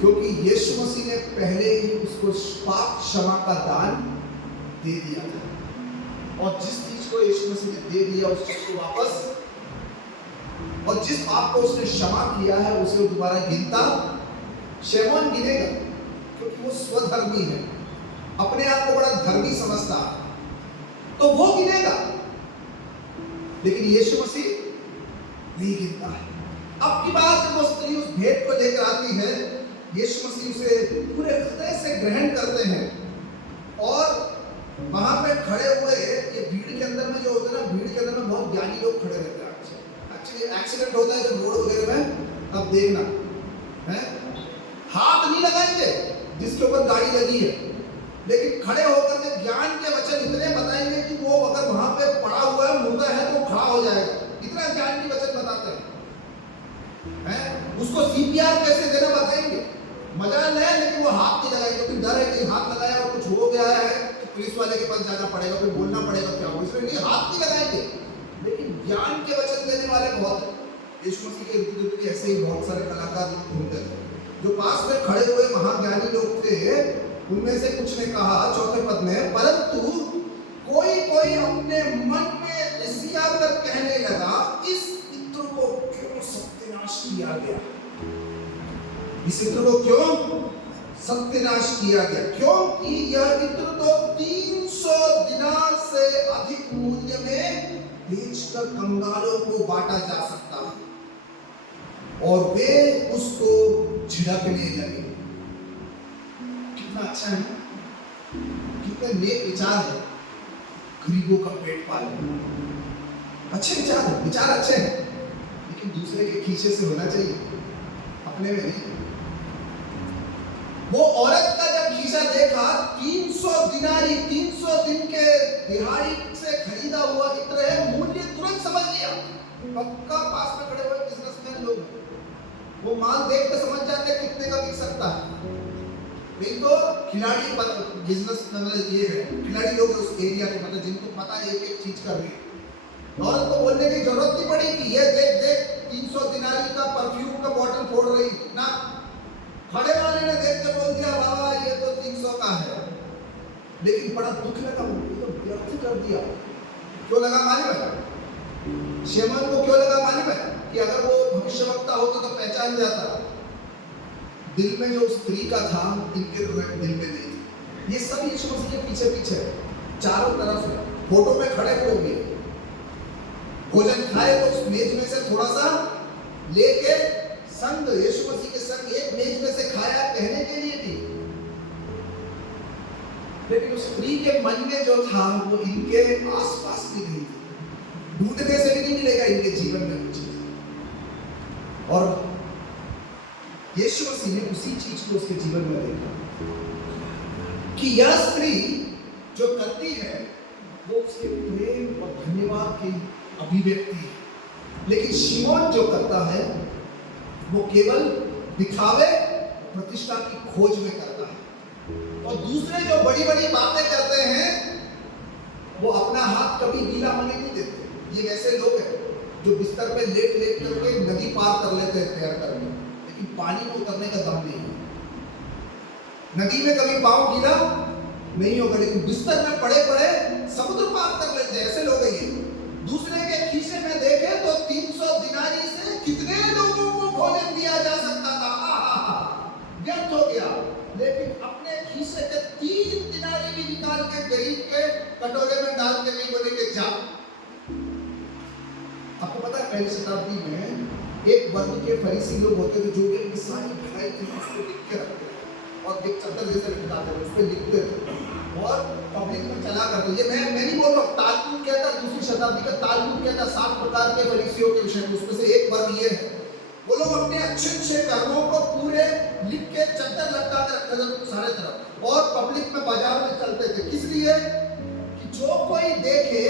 क्योंकि यीशु मसीह ने पहले ही उसको पाप क्षमा का दान दे दिया था। और जिस चीज चीज को यीशु मसीह ने दे दिया, उस चीज को वापस, और जिस पाप को उसने क्षमा किया है उसे वो दोबारा गिनता, शैतान गिनेगा, क्योंकि वो स्वधर्मी है, अपने आप को बड़ा धर्मी समझता, तो वो गिनेगा। लेकिन यीशु मसीह नहीं गिनता है। अब की बात जब वो स्त्री उस भेंट को लेकर आती है, यीशु मसीह उसे पूरे हृदय से ग्रहण करते हैं, और वहां पे खड़े हुए ये भीड़ के अंदर में जो होते हैं ना, भीड़ के अंदर में बहुत ज्ञानी लोग खड़े रहते हैं। एक्चुअली एक्सीडेंट होता है जब रोड वगैरह में, तब देखना है, हाथ नहीं लगाएंगे जिसके ऊपर गाड़ी लगी है, लेकिन खड़े होकर के ज्ञान के वचन इतने बताएंगे कि वो अगर वहां पे पड़ा हुआ है, मुर्दा है, तो खड़ा हो जाएगा। इतना ज्ञान के वचन बताते हैं। उसको सीपीआर कैसे देना बताएंगे, मजा है, लेकिन वो हाथ नहीं लगाएंगे, क्योंकि डर है कि हाथ लगाया और कुछ हो गया है तो पुलिस वाले के पास जाना पड़ेगा, फिर बोलना पड़ेगा क्या हो, इसलिए नहीं, हाथ नहीं लगाएंगे। लेकिन ज्ञान के वचन देने वाले बहुत है। यीशु मसीह के इर्द गिर्द ऐसे ही बहुत सारे कलाकार घूमते थे, जो पास में खड़े हुए महाज्ञानी लोग थे, उनमें से कुछ ने कहा चौथे पद में, परंतु कोई कोई अपने मन में ऋषिया कर कहने लगा, इस इत्र को क्यों सत्यानाश किया गया, इस इत्र को क्यों सत्यानाश किया गया, क्योंकि यह इत्र तो 300 दिनार से अधिक मूल्य में बेचकर कंगालों को बांटा जा सकता है, और वे उसको झिड़कने लगे। कितना अच्छा है, कितने नेक विचार है, गरीबों का पेट पालना, अच्छे विचार है, विचार अच्छे हैं, लेकिन दूसरे के खींचे से होना चाहिए, अपने में नहीं। वो औरत का जब खीसा देखा, 300 दिनारी, 300 दिन के दिहाड़ी से खरीदा हुआ इत्र है, मूल्य तुरंत समझ लिया। पक्का पास में खड़े हुए बिजनेसमैन लोग, वो माल देख के समझ जाते हैं कितने का बिक सकता है। नहीं तो खिलाड़ी बिजनेस ये है, खिलाड़ी लोग उस एरिया के, मतलब जिनको पता है एक एक चीज का रेट, औरत को बोलने की जरूरत नहीं पड़ी कि ये देख देख 300 दिनारी का परफ्यूम का बॉटल फोड़ रही ना, खड़े वाले ने देख के बोल दिया बाबा ये तो 300 का है। लेकिन बड़ा दुख लगा, तो व्यर्थ कर दिया। क्यों लगा मालूम है? शैतान को क्यों लगा मालूम है? कि अगर वो भविष्यवक्ता होता तो पहचान जाता, दिल में जो स्त्री का था, इनके दिल में नहीं था। ये सब यीशु मसीह के पीछे पीछे चारों तरफ है, फोटो में खड़े हुए भी, भोजन खाए तो उस मेज में से थोड़ा सा लेके संग, यीशु मसीह के संग एक मेज में से खाया, कहने के लिए भी। लेकिन उस स्त्री के मन में जो था वो इनके आसपास भी नहीं था, ढूंढने से भी नहीं मिलेगा इनके जीवन में कुछ। और यीशु मसीह ने उसी चीज को उसके जीवन में देखा कि यह स्त्री जो करती है वो उसके प्रेम और धन्यवाद की अभिव्यक्ति है, लेकिन शिमोन जो करता है वो केवल दिखावे प्रतिष्ठा की खोज में करता है। और दूसरे जो बड़ी बड़ी बातें करते हैं वो अपना हाथ कभी गीला होने नहीं देते। ये वैसे लोग हैं जो बिस्तर पे लेट लेट करके नदी पार कर लेते हैं तैर करके, लेकिन पानी में उतरने का दम नहीं है। नदी में कभी पाँव गीला नहीं होगा, लेकिन बिस्तर में पड़े पड़े समुद्र पार कर लेते हैं, ऐसे लोग हैं ये। दूसरे के खीसे में देखे तो 300 दिनारी से कितने लोगों को भोजन दिया जा सकता था, व्यर्थ हो गया। लेकिन अपने खीसे के 3 दिनारी भी निकाल के गरीब के कटोरे में डाल के नहीं बोले के जा। आपको पता है पहली शताब्दी में एक वर्ग के फरीसी लोग होते थे जो कि सारी भलाई थी उसको लिख के रखते थे और एक चद्दर जैसे लटकाते थे, उस पर लिखते थे और पब्लिक में चला करते। ये मैं नहीं बोल रहा हूँ, तालमुद कहता है, दूसरी शताब्दी का तालमुद कहता है 7 प्रकार के फरीसियों के विषय में, उसमें से एक वर्ग ये है, वो लोग अपने अच्छे अच्छे कर्मों को पूरे लिख के चद्दर लटका के रखते थे सारे तरफ और पब्लिक में बाजार में चलते थे। किस लिए? कि जो कोई देखे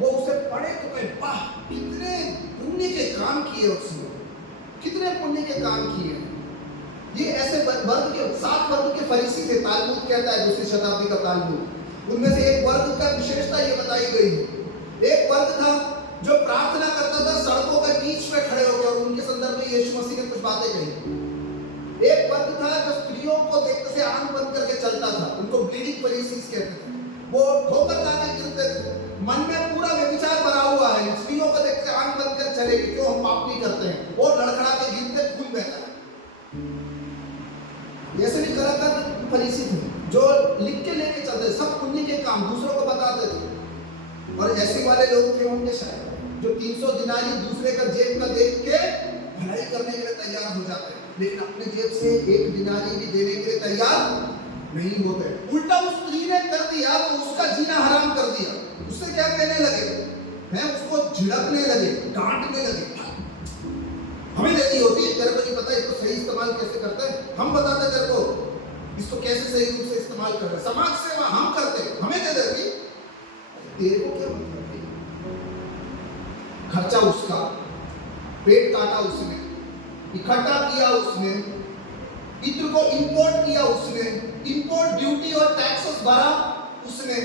वो उसे पढ़े तो कहे वाह कितने पुण्य के काम किए उसने, कितने पुण्य के काम किए। ये ऐसे वर्ग के 7 वर्ग के फरीसी थे, तालमुद कहता है दूसरी शताब्दी का तालमुद। उनमें से एक वर्ग का विशेषता ये बताई गई है। एक वर्ग था जो प्रार्थना करता था सड़कों के बीच में खड़े होकर, और उनके संदर्भ में यीशु मसीह ने कुछ बातें कही। एक वर्ग था जो स्त्रियों को देखते से आंख बंद करके चलता था, उनको ब्लीडिंग फरीसीज कहते थे। वो ठोकर खाके गिरते थे, मन में पूरा को देख के आंख बंद कर चले गए, क्यों हम पाप नहीं करते हैं, और लड़खड़ा के गिरते खून बहता है। ऐसे नहीं करा था फरीसी थे जो लिख के लेके चलते, सब पुण्य के काम दूसरों को बताते थे। और ऐसे वाले लोग थे होंगे शायद जो 300 दिनारी दूसरे का जेब का देख के भलाई करने के लिए तैयार हो जाते हैं, लेकिन अपने जेब से 1 दिनारी भी देने के लिए तैयार नहीं होते। उल्टा उस स्त्री ने कर दिया तो उसका जीना हराम कर दिया। उससे क्या कहने लगे हैं, उसको झिड़कने लगे, डांटने लगे, हमें देती होती है, तेरे को नहीं पता इसको सही इस्तेमाल कैसे करते हैं, हम बताते तेरे को इसको कैसे सही रूप से इस्तेमाल कर रहे, समाज सेवा हम करते, हमें दे देती, तेरे को क्या मतलब है? खर्चा उसका, पेट काटा उसने, इकट्ठा किया उसने, इत्र को इंपोर्ट किया उसने, इंपोर्ट ड्यूटी और टैक्सेस भरा उसने,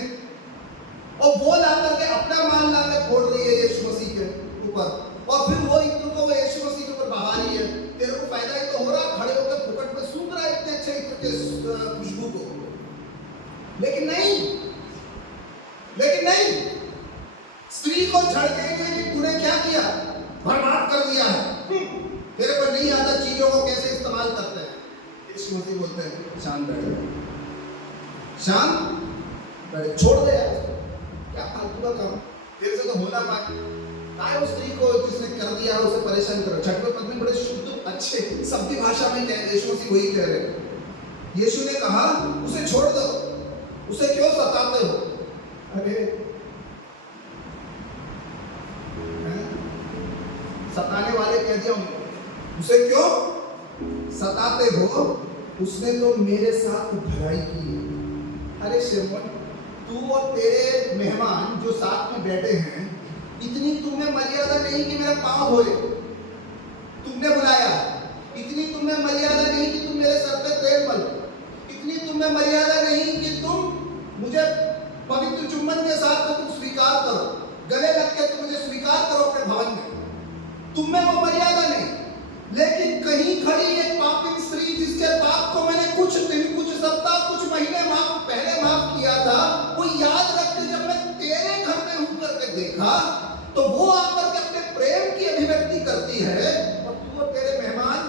और वो ला करके अपना माल ला के फोड़ रही है यीशु मसीह के ऊपर, और फिर वो इत्र को यीशु मसीह के ऊपर बहा रही है। तेरे को फायदा ही तो हो रहा, खड़े होकर फुकट में सूंघ रहा है इतने अच्छे इत्र के खुशबू को, लेकिन नहीं, स्त्री को झड़केंगे कि तूने क्या किया, बर्बाद कर दिया है, तेरे को नहीं आता चीजों को कैसे इस्तेमाल करते हैं। यीशु मसीह बोलते हैं शांत बैठ, छोड़ दे यार, क्या फालतू का काम, तेरे से तो होना पाए, काय उस स्त्री को जिसने कर दिया उसे परेशान करो। छठवें पद में बड़े शुद्ध अच्छे शब्दी भाषा में यीशु मसीह वही कह रहे हैं। यीशु ने कहा उसे छोड़ दो, उसे क्यों सताते हो? अरे सताने वाले कह दिया उनको, उसे क्यों सताते हो, उसने तो मेरे साथ भलाई की। अरे शिमोन, तू और तेरे मेहमान जो साथ में बैठे हैं, इतनी तुम्हें मर्यादा नहीं कि मेरा पांव धोए, तुमने बुलाया, इतनी तुम्हें मर्यादा नहीं कि तुम मेरे सर पे तेल मलो, इतनी तुम्हें मर्यादा नहीं कि तुम मुझे पवित्र चुम्बन के साथ में तुम स्वीकार करो, गले लग के तुम मुझे स्वीकार करो अपने भवन में, तुम में वो मर्यादा नहीं। लेकिन कहीं खड़ी एक पापिन स्त्री जिसके पाप को मैंने कुछ दिन, कुछ सप्ताह, कुछ महीने पहले माफ किया था, वो याद रख के जब मैं तेरे घर में हूं करके देखा, तो वो आकर के अपने प्रेम की अभिव्यक्ति करती है, और तू और तेरे मेहमान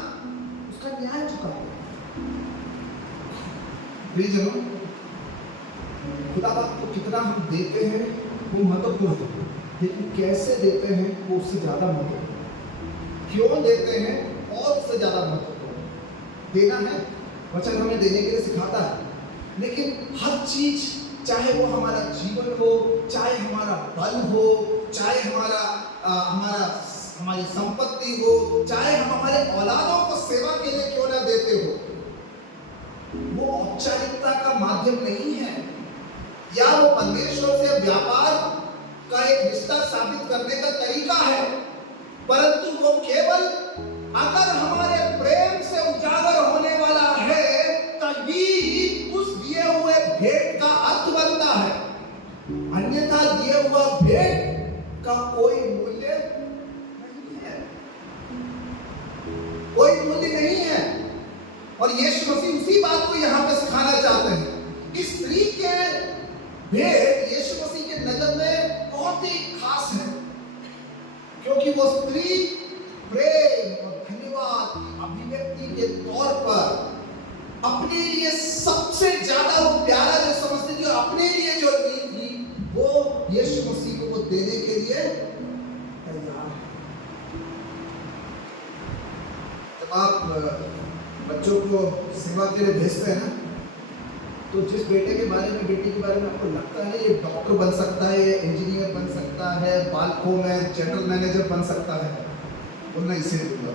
उसका न्याय चुकाते। प्रियजनों, खुदा बाप को कितना हम देते हैं वो महत्वपूर्ण है, लेकिन कैसे देते हैं वो उससे ज्यादा महत्वपूर्ण, क्यों देते हैं और उससे ज्यादा महत्वपूर्ण। देना है, वचन हमें देने के लिए सिखाता है, लेकिन हर चीज, चाहे वो हमारा जीवन हो, चाहे हमारा बल हो, चाहे हमारी संपत्ति हो, चाहे हम हमारे औलादों को सेवा के लिए क्यों ना देते हो, वो औपचारिकता का माध्यम नहीं है, या वो परमेश्वर से व्यापार का एक रिश्ता साबित करने का तरीका है, परंतु वो केवल अगर हमारे प्रेम से उजागर होने वाला है तभी उस दिए हुए भेंट का अर्थ बनता है, अन्यथा दिए हुआ भेंट का कोई मूल्य नहीं है, कोई मूल्य नहीं है। और यीशु मसीह उसी बात को यहाँ पे सिखाना चाहते हैं। इस स्त्री के भेंट यीशु मसीह के नजर में बहुत ही खास है, क्योंकि वो स्त्री प्रेम और धन्यवाद की अभिव्यक्ति के तौर पर अपने लिए सबसे ज्यादा वो प्यारा जो समझती थी, अपने लिए जो ली थी, वो यीशु मसीह को वो देने के लिए तैयार है। जब आप बच्चों को सेवा के लिए भेजते हैं ना, तो जिस बेटे के बारे में, बेटी के बारे में आपको लगता है ये डॉक्टर बन सकता है, ये इंजीनियर बन सकता है, बालकों में जनरल मैनेजर बन सकता है, बोलना इसे दूंगा,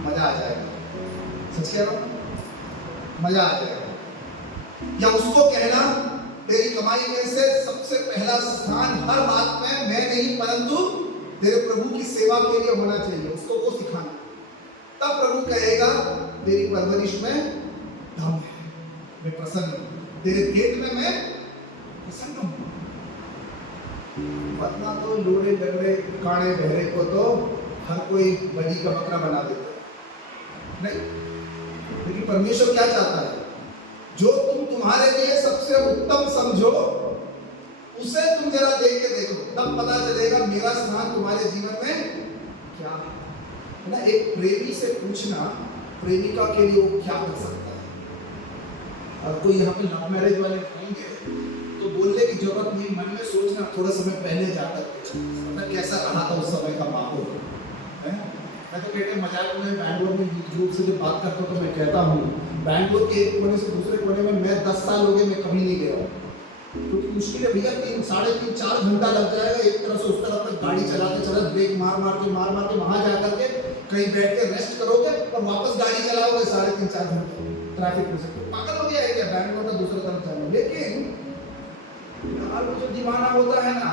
मजा आ जाएगा, सच कह रहा हूं, मजा आ जाएगा। या उसको कहना तेरी कमाई में से सबसे पहला स्थान हर बात में मैं नहीं परंतु तेरे प्रभु की सेवा के लिए होना चाहिए, उसको वो सिखाना, तब प्रभु कहेगा तेरी परवरिश में दम है, मैं प्रसन्न हूं, तेरे पेट में मैं प्रसन्न हूं। वरना तो लोड़े लगड़े काणे बहरे को तो हर कोई बलि का बकरा बना देता है, नहीं। लेकिन परमेश्वर क्या चाहता है, जो तुम तुम्हारे लिए सबसे उत्तम समझो उसे तुम जरा देख के देखो, तब पता चलेगा मेरा स्थान तुम्हारे जीवन में क्या है ना। एक प्रेमी से पूछना प्रेमिका के लिए वो क्या कर सकता है। और कोई यहाँ पे लव मैरिज वाले होंगे तो बोलने की जरूरत नहीं, मन में सोचना थोड़ा समय पहले जाकर मतलब कैसा रहा था उस समय का माहौल है। मैं तो कहते मजाक में बैंगलोर में ग्रुप से जब बात करता हूँ तो मैं कहता हूँ बैंगलोर के एक कोने से दूसरे कोने में मैं 10 साल हो गए मैं कभी नहीं गया, क्योंकि मुश्किल है भैया 3, साढ़े 3, 4 घंटा लग जाएगा एक तरफ से उस तरफ तक गाड़ी चलाते चलाते ब्रेक मार मार के वहां जा करके कहीं बैठ के रेस्ट करोगे और वापस गाड़ी चलाओगे 3.5, 4 घंटे ट्रैफिक में से। तो पागल हो गया है क्या बैंगलोर का दूसरा तरफ जाना। लेकिन यार वो जो दीवाना होता है ना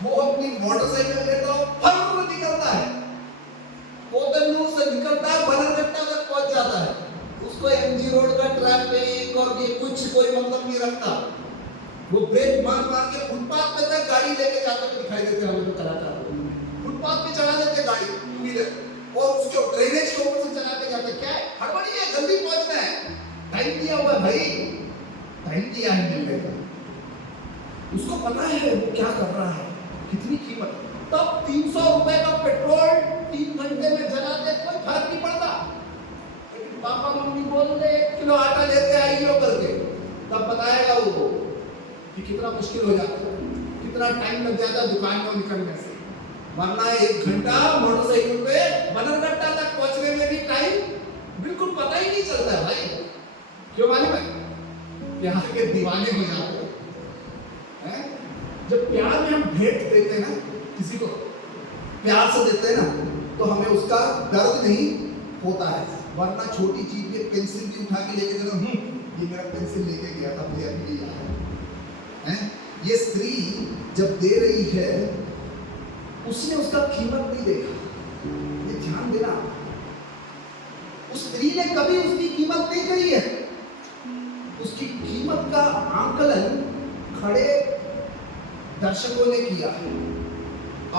वो अपनी मोटरसाइकिल लेता हो फर्र निकलता है, कोतनूर से निकलता है बनरघट्टा तक पहुंच जाता है, उसको एमजी रोड का ट्रैफिक और ये कुछ कोई मतलब नहीं रखता। वो ब्रेक मार मार के फुटपाथ पे तक गाड़ी लेके जाता हुआ दिखाई देते हैं हमें तो कलाकार, फुटपाथ पे चला देते गाड़ी टू व्हीलर और उसके ड्रेनेज के ऊपर से चला के जाते। क्या है हड़बड़ी है, जल्दी पहुंचना है, टाइम दिया हुआ भाई, टाइम दिया है मिलने का। उसको पता है वो क्या कर रहा है, कितनी कीमत। तब 300 रुपए का पेट्रोल 3 घंटे में जला दे कोई फर्क नहीं पड़ता, लेकिन पापा मम्मी बोल दे 1 किलो आटा लेते आइयो करके, तब बताएगा वो कि कितना मुश्किल हो जाता है, कितना टाइम लग जाता है दुकान में निकलने से। वरना 1 घंटा मोटरसाइकिल पे बनरघट्टा तक पहुंचने में भी टाइम बिल्कुल पता ही नहीं चलता है भाई। क्यों मालूम है? प्यार के दीवाने हो जाते हैं। जब प्यार में हम भेंट देते हैं ना किसी को, प्यार से देते हैं ना तो हमें उसका दर्द नहीं होता है। वरना छोटी चीज में पेंसिल भी उठा के लेके चलो, ये मेरा पेंसिल लेके गया था मुझे अभी याद है। ये स्त्री जब दे रही है उसने उसका कीमत नहीं देखा, ये ध्यान देना। उस स्त्री ने कभी उसकी कीमत नहीं करी है, उसकी कीमत का आंकलन खड़े दर्शकों ने किया,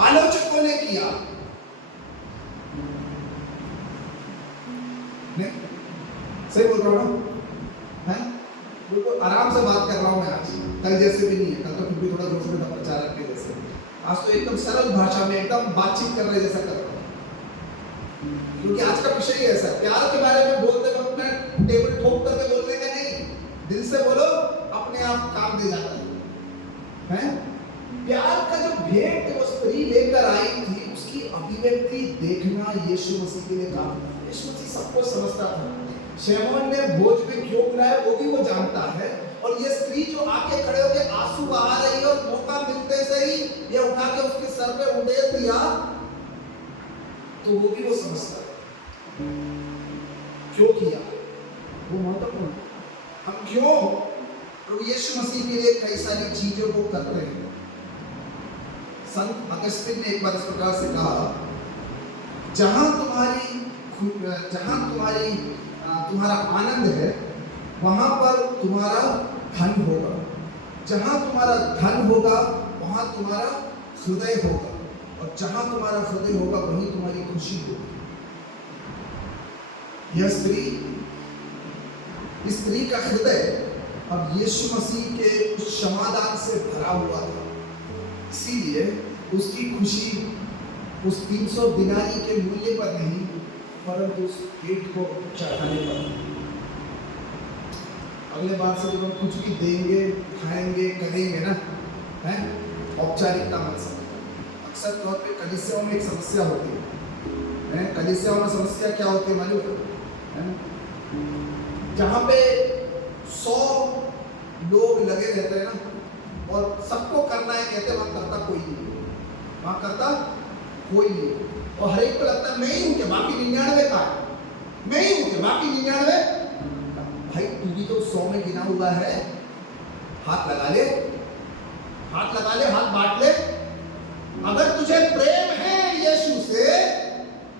आलोचकों ने किया। सही बोल रहा हूँ ना? बिल्कुल आराम से बात कर रहा हूँ मैं आज, कल जैसे भी नहीं है, कल तो फिर भी थोड़ा जोर से प्रचारक के जैसे। आज तो एकदम सरल भाषा में एकदम बातचीत कर रहे जैसा कर रहा हूँ, क्योंकि आज का विषय ही ऐसा है। प्यार के बारे में बोलते वक्त मैं टेबल ठोक करके बोलने का नहीं, दिल से बोलो, अपने आप काम दे जाता है। प्यार का जो भेंट वो स्त्री लेकर आई थी उसकी अभिव्यक्ति देखना यीशु मसीह के लिए काम था। यीशु मसीह सबको समझता था। शैमोन ने भोज में क्यों बुलाया वो भी वो जानता है, और ये स्त्री जो आके खड़े होकर आंसू बहा रही है और मौका मिलते से ही ये उठा के उसके सर पे उड़ेल दिया, तो वो भी वो समझता है क्यों किया, वो महत्वपूर्ण। हम क्यों प्रभु यीशु मसीह के लिए कई सारी चीजों को करते हैं। संत अगस्तिन ने एक बार इस प्रकार से कहा, जहां तुम्हारा आनंद है वहां पर तुम्हारा धन होगा, जहां तुम्हारा धन होगा वहां तुम्हारा हृदय होगा, और जहां तुम्हारा हृदय होगा वहीं तुम्हारी खुशी होगी। यह स्त्री का हृदय अब यीशु मसीह के उस क्षमादान से भरा हुआ था, इसीलिए उसकी खुशी उस 300 दिनारी के मूल्य पर नहीं, परंतु उस पेट को चढ़ाने पर। अगले बार से जब हम कुछ भी देंगे, खाएंगे, करेंगे ना, है औपचारिकता मत समझो। अक्सर तौर पे कलीसियाओं में एक समस्या होती है। कलीसियाओं में समस्या क्या होती है मालूम है? जहाँ पे 100 लोग लगे रहते हैं ना और सबको करना है कहते हैं, वहाँ करता कोई नहीं, वहाँ करता कोई नहीं, और हर एक को लगता है मैं ही हूँ, बाकी 99 का है, मैं ही हूँ, बाकी 99। भाई तू भी तो 100 में गिना हुआ है, हाथ लगा ले, हाथ लगा ले, हाथ बांट ले। अगर तुझे प्रेम है यीशु से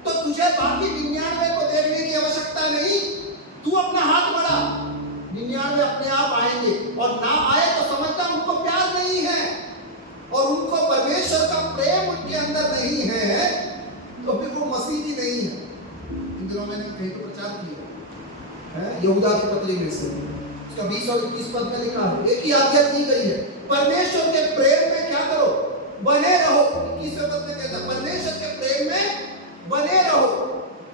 तो तुझे बाकी 99 को देखने की आवश्यकता नहीं, तू अपना हाथ बढ़ा, 99 अपने आप आएंगे, और ना आए तो समझता उनको प्यार नहीं है और उनको परमेश्वर का प्रेम उनके अंदर नहीं है, तो फिर वो मसीह भी नहीं है। इन दिनों मैंने कहीं तो प्रचार किया है यहूदा की पत्री में से, उसका 20 और 21 पद में लिखा है, एक ही आज्ञा दी गई है, परमेश्वर के प्रेम में क्या करो, बने रहो। 21वें पद में कहता है परमेश्वर के प्रेम में बने रहो।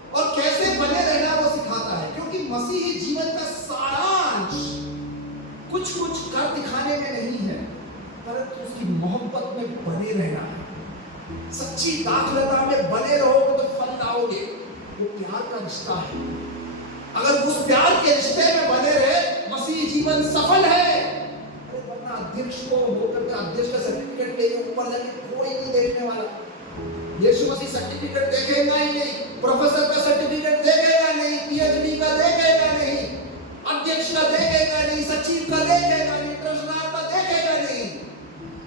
और कैसे बने रहना वो सिखाता है, क्योंकि मसीही जीवन का सारांश कुछ कुछ कर दिखाने में नहीं है, परंतु उसकी मोहब्बत में बने रहना है। सच्ची दाखलता में बने रहोगे तो फल लाओगे। वो प्यार का रिश्ता है। अगर उस प्यार के रिश्ते में बने रहे, मसीही जीवन सफल है। अरे वरना अध्यक्ष को होकर के अध्यक्ष का सर्टिफिकेट लेके ऊपर जाके कोई नहीं देखने वाला। यीशु मसीह सर्टिफिकेट देखेगा ही नहीं, प्रोफेसर का सर्टिफिकेट देखेगा नहीं, पीएचडी का देखेगा नहीं, अध्यक्ष का देखेगा नहीं, सचिव का देखेगा नहीं, ट्रेजरर का देखेगा नहीं।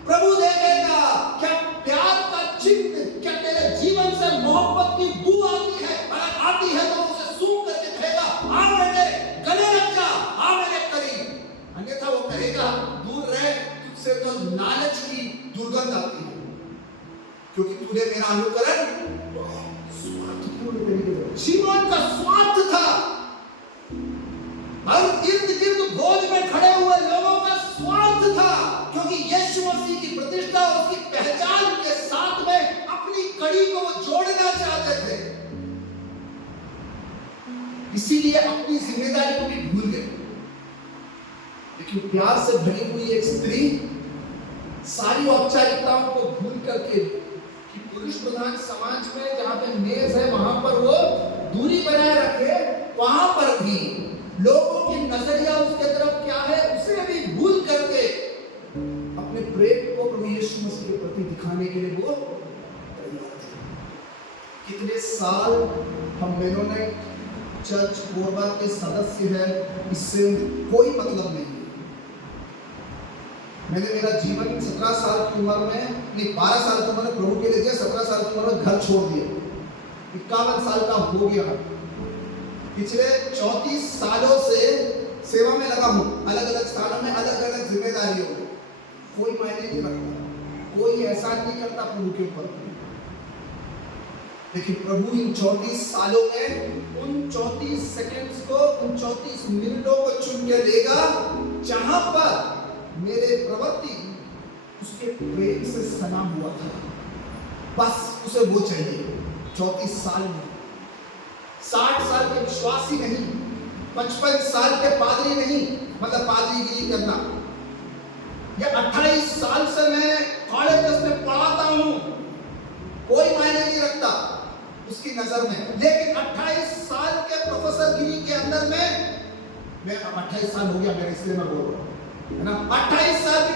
प्रभु देखेगा क्या प्यार का चिन्ह, क्या तेरे जीवन से मोहब्बत की बू आती है। अगर आती है तो उसे सूंघ करके कहेगा, आ बेटे गले लग जा, आ मेरे करीब। अन्यथा वो कहेगा, दूर रहे, तुझसे तो लालच की दुर्गंध आती है, क्योंकि तूने मेरा अनुकरण स्वार्थपूर्ण तरीके से। शिमोन का स्वार्थ था, और इर्द गिर्द भोज में खड़े हुए लोगों का स्वार्थ था, क्योंकि यीशु मसीह की प्रतिष्ठा उसकी पहचान के साथ में अपनी कड़ी को वो जोड़ना चाहते थे। इसीलिए अपनी जिम्मेदारी को भी भूल गए। लेकिन प्यार से भरी हुई एक स्त्री सारी औपचारिकताओं को भूल करके, कि पुरुष प्रधान समाज में जहां पे मेज है वहां पर वो दूरी बनाए रखे, वहां पर भी लोगों की नजरिया उसके तरफ क्या है उसे भी भूल करके अपने प्रेम को प्रभु यीशु मसीह के प्रति दिखाने के लिए वो तैयार थे। कितने साल हम मेनोनाइट चर्च कोरबा के सदस्य हैं, इससे कोई मतलब नहीं। मैंने मेरा जीवन 17 साल की उम्र में, नहीं 12 साल की उम्र में प्रभु के लिए दिया, 17 साल की उम्र में घर छोड़ दिया, 51 साल का हो गया। पिछले 34 सालों से सेवा में लगा हूँ, अलग अलग स्थानों में अलग अलग जिम्मेदारियों में। कोई मायने नहीं रखता, कोई एहसान नहीं करता प्रभु के ऊपर। लेकिन प्रभु इन 34 सालों में उन 34 सेकंड्स को, उन 34 मिनटों को चुन के लेगा जहां पर मेरे प्रवृत्ति उसके प्रेम से सना हुआ था। बस उसे वो चाहिए। 34 साल में 60 साल के विश्वासी नहीं, 55 साल के पादरी नहीं, मतलब पादरीगिरी करना, या 28 साल से मैं कॉलेज में पढ़ाता हूं, कोई मायने नहीं रखता उसकी नजर में। लेकिन 28 साल के प्रोफेसर गिरी के अंदर में, मैं 28 साल हो गया मेरे, इसलिए मैं बोल रहा हूं, है ना। 28 साल की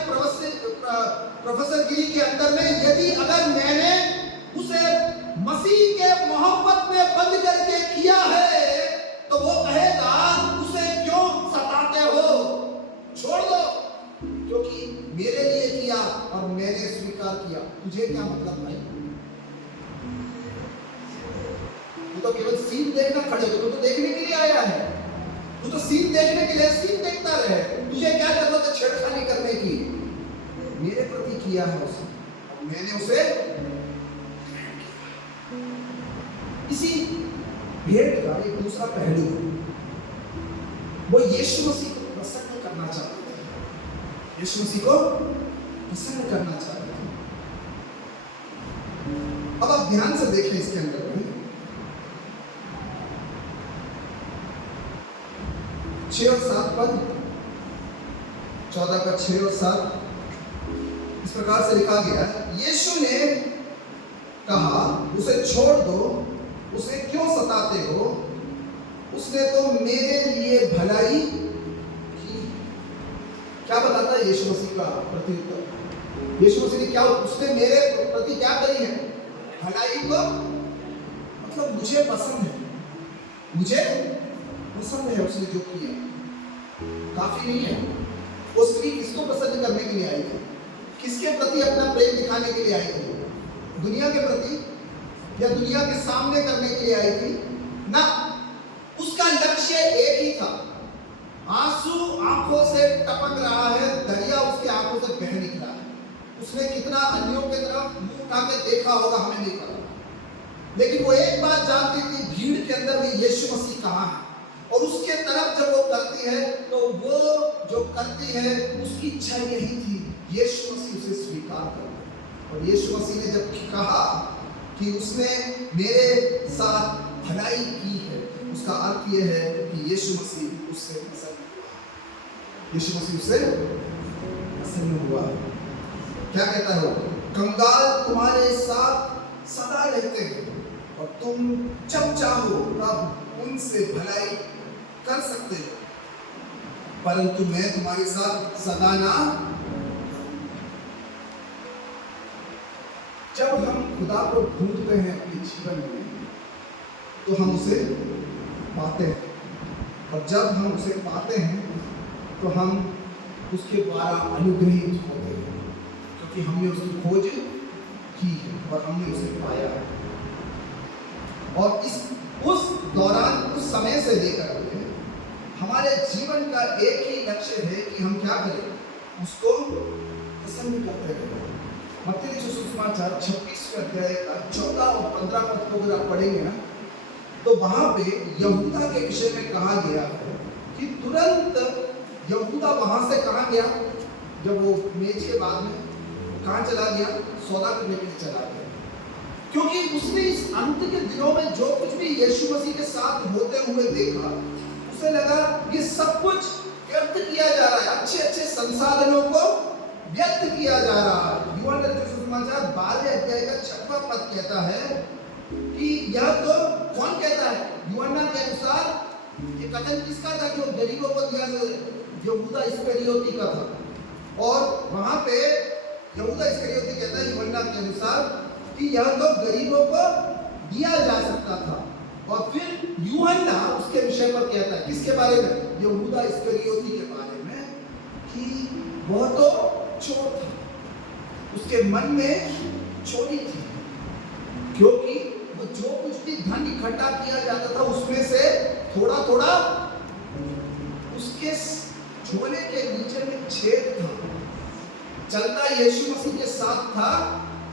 प्रोफेसर गिरी के अंदर में यदि अगर मैंने उसे मसीह के मोहब्बत में बंद करके किया है, तो वो कहेगा उसे क्यों सताते हो, छोड़ दो, क्योंकि मेरे लिए किया और मैंने स्वीकार किया। तुझे क्या मतलब भाई? तू तो केवल सीन देखना खड़े हो, तू तो देखने के लिए आया है, तू तो सीन देखने के लिए सीन देखता रहे। तुझे क्या जरूरत है छेड़खानी करने की? मेरे प्रति किया है उसने, और मैंने उसे। इसी भेंट का एक दूसरा पहलू, वो यीशु मसीह को प्रसन्न करना चाहते थे। यीशु मसीह को प्रसन्न करना चाहते थे। अब आप ध्यान से देखें इसके अंदर में 6 और 7 पद, 14 का 6 और 7 इस प्रकार से लिखा गया है, यीशु ने कहा उसे छोड़ दो, उसे क्यों सताते हो, उसने तो मेरे लिए भलाई की। क्या बताता है यीशु मसीह का प्रत्युत्तर? यीशु मसीह ने क्या, उसने मेरे प्रति क्या करी है? भलाई को, मतलब मुझे पसंद है, मुझे पसंद है उसने जो किया। काफी नहीं है। वो स्त्री किसको पसंद करने के लिए आई थी? किसके प्रति अपना प्रेम दिखाने के लिए आई थी? दुनिया के प्रति या दुनिया के सामने करने के लिए आई थी? ना, उसका लक्ष्य एक ही था। आंसू आंखों से टपक रहा है, दरिया उसके आंखों से बह निकला है। उसने कितना अन्यों की तरफ मुंह उठा के देखा होगा हमें नहीं पता, लेकिन वो एक बात जानती थी, भीड़ के अंदर भी यीशु मसीह कहाँ है। और उसके तरफ जब वो करती है तो वो जो करती है उसकी इच्छा यही थी, यीशु मसीह उसे स्वीकार कर ले। और यीशु मसीह ने जब कहा कि उसने मेरे साथ भलाई की है, उसका अर्थ यह है कि यीशु मसीह उससे प्रसन्न हुआ। यीशु मसीह उससे प्रसन्न हुआ। क्या कहता है वो? कंगाल तुम्हारे साथ सदा रहते हैं और तुम जब चाहो तब उनसे भलाई कर सकते हो, परंतु मैं तुम्हारे साथ सदा ना। जब हम खुदा को ढूंढते हैं अपने जीवन में तो हम उसे पाते हैं, और जब हम उसे पाते हैं तो हम उसके द्वारा अनुग्रहित होते हैं, क्योंकि हमने उसकी खोज की है और हमने उसे पाया है। और उस दौरान, उस समय से लेकर के हमारे जीवन का एक ही लक्ष्य है कि हम क्या करें? उसको प्रसन्न करते रहें। मत्ती लिखित सुसमाचार 26वें अध्याय का 14 और 15 पद को अगर आप पढ़ेंगे ना, तो वहां पे यहूदा के विषय में कहा गया है कि तुरंत यहूदा वहां से कहाँ गया? जब वो मेज के बाद में कहाँ चला गया? सौदा करने के लिए चला गया, क्योंकि उसने इस अंत के दिनों में जो कुछ भी यीशु मसीह के साथ होते हुए देखा, उसे लगा ये सब कुछ व्यर्थ किया जा रहा है, अच्छे अच्छे संसाधनों को व्यर्थ किया जा रहा है। यूहन्ना के सुसमाचार 12वें अध्याय का 6वां पद कहता है कि यह तो कौन कहता है? यूहन्ना के अनुसार ये कथन किसका था कि वो गरीबों को दिया? यहूदा इस्करियोती का था। और वहां पे यहूदा इस्करियोती कहता है यूहन्ना के अनुसार कि यह तो गरीबों को दिया जा सकता था। और फिर यूहन्ना उसके विषय पर कहता है, किसके बारे में? यहूदा इस्करियोती के बारे में, कि वह तो चोर था, उसके मन में चोरी थी, क्योंकि वो जो कुछ भी धन इकट्ठा किया जाता था उसमें से थोड़ा थोड़ा उसके झोले के नीचे में छेद था। चलता यीशु मसीह के साथ था,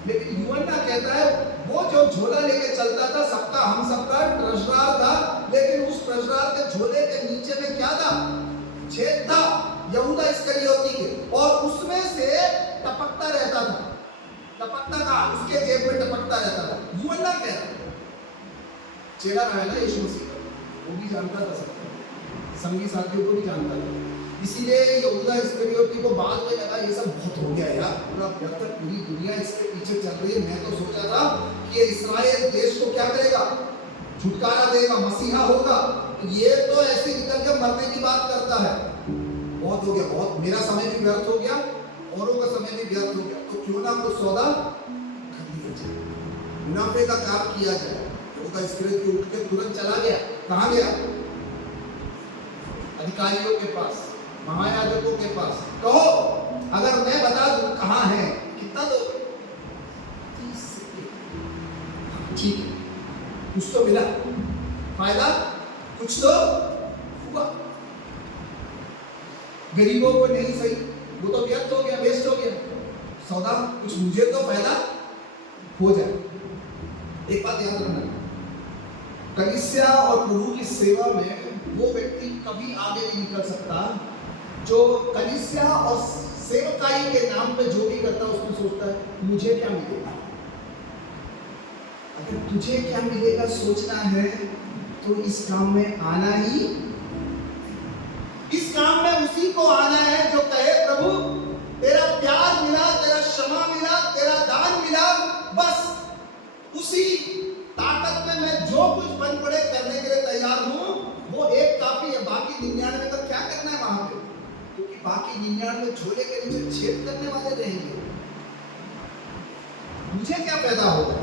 लेकिन यूहन्ना कहता है वो जो झोला लेके चलता था सबका, हम सबका ट्रेजरार था, लेकिन उस ट्रेजरार के झोले के नीचे में क्या था? छेद था यहूदा इस्करियोती के, और उसमें से टपकता रहता था। टपकता था, उसके जेब में टपकता रहता था। यूहन्ना कह रहा चेहरा रहेगा यीशु मसीह का, वो भी जानता था सबको, संगी साथियों को भी जानता था। इसीलिए यहूदा इस्करियोती को बाद में लगा ये सब बहुत हो गया यार, पूरा व्यर्थ, पूरी दुनिया इसके पीछे चल रही है। मैं तो सोचा था कि ये इस्राएल देश को क्या करेगा? छुटकारा देगा, मसीहा होगा। ये तो ऐसे निकल के मरने की बात करता है। बहुत हो गया, बहुत, मेरा समय भी व्यर्थ हो गया, औरों का समय भी व्यर्थ हो गया, तो क्यों ना वो सौदा कर लिया जाए, मुनाफे का काम किया जाए। यहूदा इस्करियोती उठ के तुरंत चला गया। कहाँ गया? अधिकारियों के पास, महायाजकों के पास। कहो, अगर मैं बता दूं कहाँ है, कितना दो? 30 सिक्के। ठीक है, कुछ तो मिला, फायदा कुछ तो हुआ। गरीबों को नहीं सही, वो तो व्यर्थ हो गया, वेस्ट हो गया सौदा, कुछ मुझे तो फायदा हो जाए। एक बात याद रखना, कलीसिया और प्रभु की सेवा में वो व्यक्ति कभी आगे नहीं निकल सकता जो कलीसिया और सेवकाई के नाम पे जो भी करता है उसमें सोचता है मुझे क्या मिलेगा। अगर तुझे क्या मिलेगा सोचना है तो इस काम में आना ही, इस काम में उसी को आना है जो कहे प्रभु तेरा प्यार मिला, तेरा क्षमा मिला, तेरा दान मिला, बस उसी ताकत में मैं जो कुछ बन पड़े करने के लिए तैयार हूं, वो एक काफी है। बाकी 99 का क्या करना है वहां पे? क्योंकि बाकी 99 झोले के नीचे छेद करने वाले रहेंगे। मुझे क्या पैदा होगा?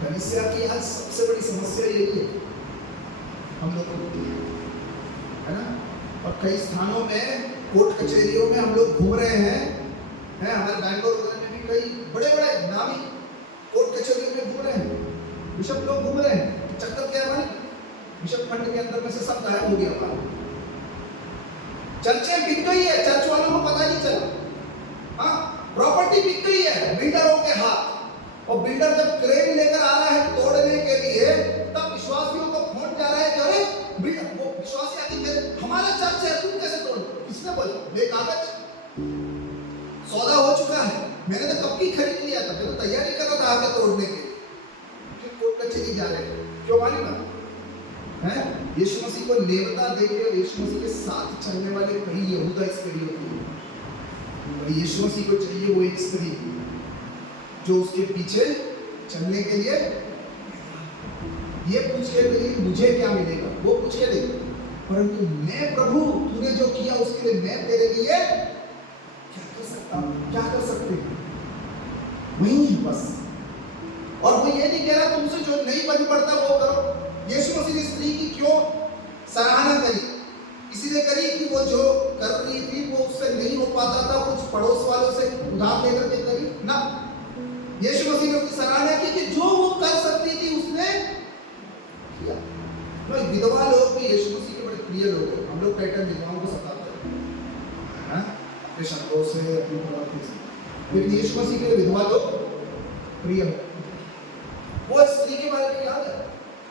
कलीसिया की आज सबसे बड़ी समस्या यही है हम लोगों को, है ना? और कई स्थानों में, कोर्ट कचहरियों में हम लोग घूम रहे हैं, हमारे बैंगलोर वगैरह में भी कई बड़े बड़े नामी कोर्ट कचहरियों में घूम रहे हैं, बिशप लोग घूम रहे हैं। चक्कर क्या है भाई? बिशप फंड के अंदर में से सब गायब हो गया हमारा। चर्चें बिक गई है, चर्च वालों को पता नहीं चला। हाँ, प्रॉपर्टी बिक गई है बिल्डरों के हाथ, और बिल्डर जब क्रेन लेकर आ रहा है तोड़ने के लिए, तब विश्वासियों को फोन ये कागज सौदा हो चुका है, मैंने तो कब की खरीद लिया था, मैं तो तैयारी कर रहा था आगे तोड़ने के, फिर कोर्ट कचहरी जा रहे हैं, क्यों मालूम है? यीशु मसीह को नेवता देके और यीशु मसीह के साथ चलने वाले कई यहूदा इस्करियोती होती है, और यीशु मसीह को चाहिए वो एक स्त्री जो उसके पीछे चलने के लिए ये पूछ के लिए मुझे क्या मिलेगा, वो पूछ के लिए, परंतु मैं प्रभु तूने जो किया उसके लिए मैं तेरे लिए क्या कर सकता हूँ, क्या कर सकते हैं, वही बस। और वो ये नहीं कह रहा तुमसे जो नहीं बन पड़ता वो करो। यीशु मसीह ने स्त्री की क्यों सराहना करी? इसीलिए करी कि वो जो कर रही थी वो उससे नहीं हो पाता था, कुछ पड़ोस वालों से उधार लेकर के करी ना। यीशु मसीह ने उसकी सराहना की कि जो वो कर सकती थी उसने किया। विधवा लोग भी यीशु मसीह के बड़े प्रिय लोग हैं। हम लोग कई टाइम विधवाओं को सताते हैं अपने शब्दों से, अपनी प्रवृत्ति से, लेकिन यीशु मसीह के विधवा लोग प्रिय है। वो स्त्री के बारे में याद है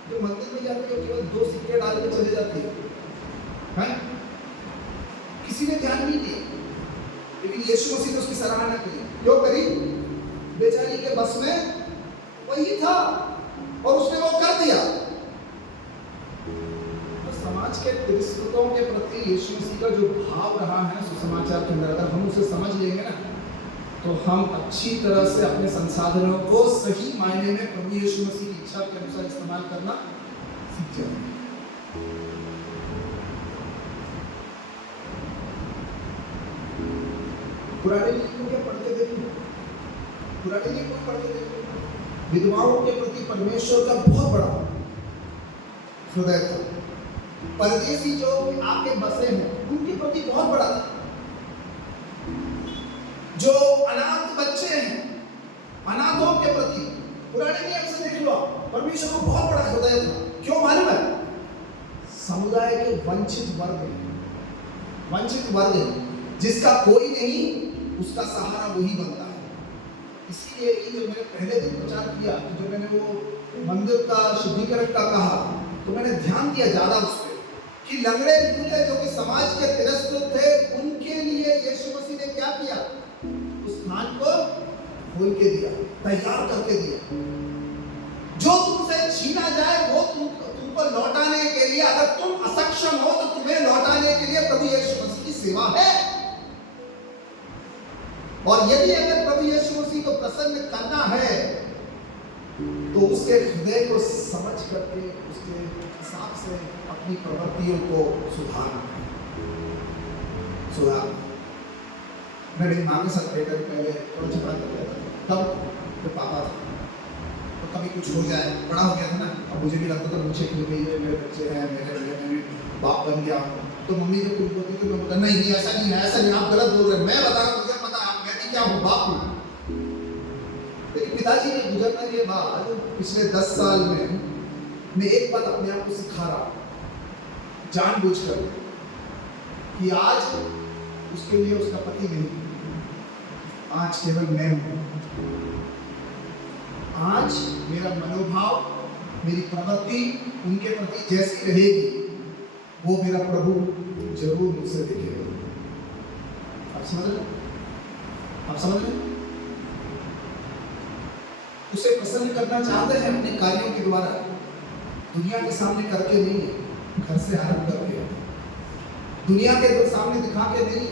जो मंदिर में जाती है केवल 2 सिक्के डाल के चले जाती है, किसी ने ध्यान नहीं दिया, लेकिन यीशु मसीह ने उसकी सराहना की। क्यों करी? बेचारी के बस में वही था और उसने वो कर दिया। तो समाज के तिरस्कृतों के प्रति यीशु मसीह का जो भाव रहा है सुसमाचार के अंदर, अगर हम उसे समझ लेंगे ना, तो हम अच्छी तरह से अपने संसाधनों को सही मायने में प्रभु यीशु मसीह की इच्छा के अनुसार इस्तेमाल करना सीख जाएंगे। पुराने नियम को क्या पढ़ते देखो, पुराने नियम को पढ़ते देखो, विधवाओं के प्रति परमेश्वर का बहुत बड़ा हृदय था। परदेसी जो आके बसे हैं उनके प्रति बहुत बड़ा था। जो अनाथ बच्चे हैं, अनाथों के प्रति पुराने नियम से देख लो, परमेश्वर को बहुत बड़ा हृदय था। क्यों मालूम है? समुदाय के वंचित वर्ग जिसका कोई नहीं, उसका सहारा वही बनता है। इसीलिए ये जो मैंने पहले दिन प्रचार किया, जो मैंने वो मंदिर का शुद्धिकरण का कहा, तो मैंने ध्यान दिया ज्यादा उस पर कि लंगड़े लूले जो कि समाज के तिरस्कृत थे, उनके लिए यीशु मसीह ने क्या किया? उस स्थान को खोल के दिया, तैयार करके दिया। जो तुमसे छीना जाए वो तुमको लौटाने के लिए, अगर तुम असक्षम हो तो तुम्हें लौटाने के लिए प्रभु यीशु मसीह की सेवा है। और यदि अगर प्रभु यीशु मसीह को प्रसन्न करना है तो उसके हृदय को समझ करके उसके हिसाब से अपनी प्रवृत्तियों को सुधारना। मैं मेरी माँ के साथ बैठकर पहले थोड़ा झगड़ा कर रहा था, तब तो पापा था, तो कभी कुछ हो जाए, बड़ा हो गया था ना, अब मुझे भी लगता था मुझे क्यों गई है, मेरे बच्चे हैं, मेरे बाप बन गया। तो मम्मी जब कुछ बोलती थी तो मैं बोलता नहीं ऐसा नहीं है, ऐसा नहीं, आप गलत बोल रहे हैं, मैं बता रहा हूँ, मुझे पता है, मैं भी क्या हूँ, बाप हूँ। लेकिन पिताजी के गुजरने के बाद पिछले 10 साल में मैं एक बात अपने आप को सिखा रहा हूँ जानबूझकर, कि आज उसके लिए उसका पति नहीं, आज केवल मैं हूं। आज मेरा मनोभाव, मेरी प्रवृत्ति उनके प्रति जैसी रहेगी, वो मेरा प्रभु जरूर मुझसे देखेगा। आप समझ रहे? आप समझ रहे? उसे प्रसन्न करना चाहते हैं अपने कार्यों के द्वारा, दुनिया के सामने करके नहीं, घर से आरंभ करके, दुनिया के सामने दिखा के नहीं,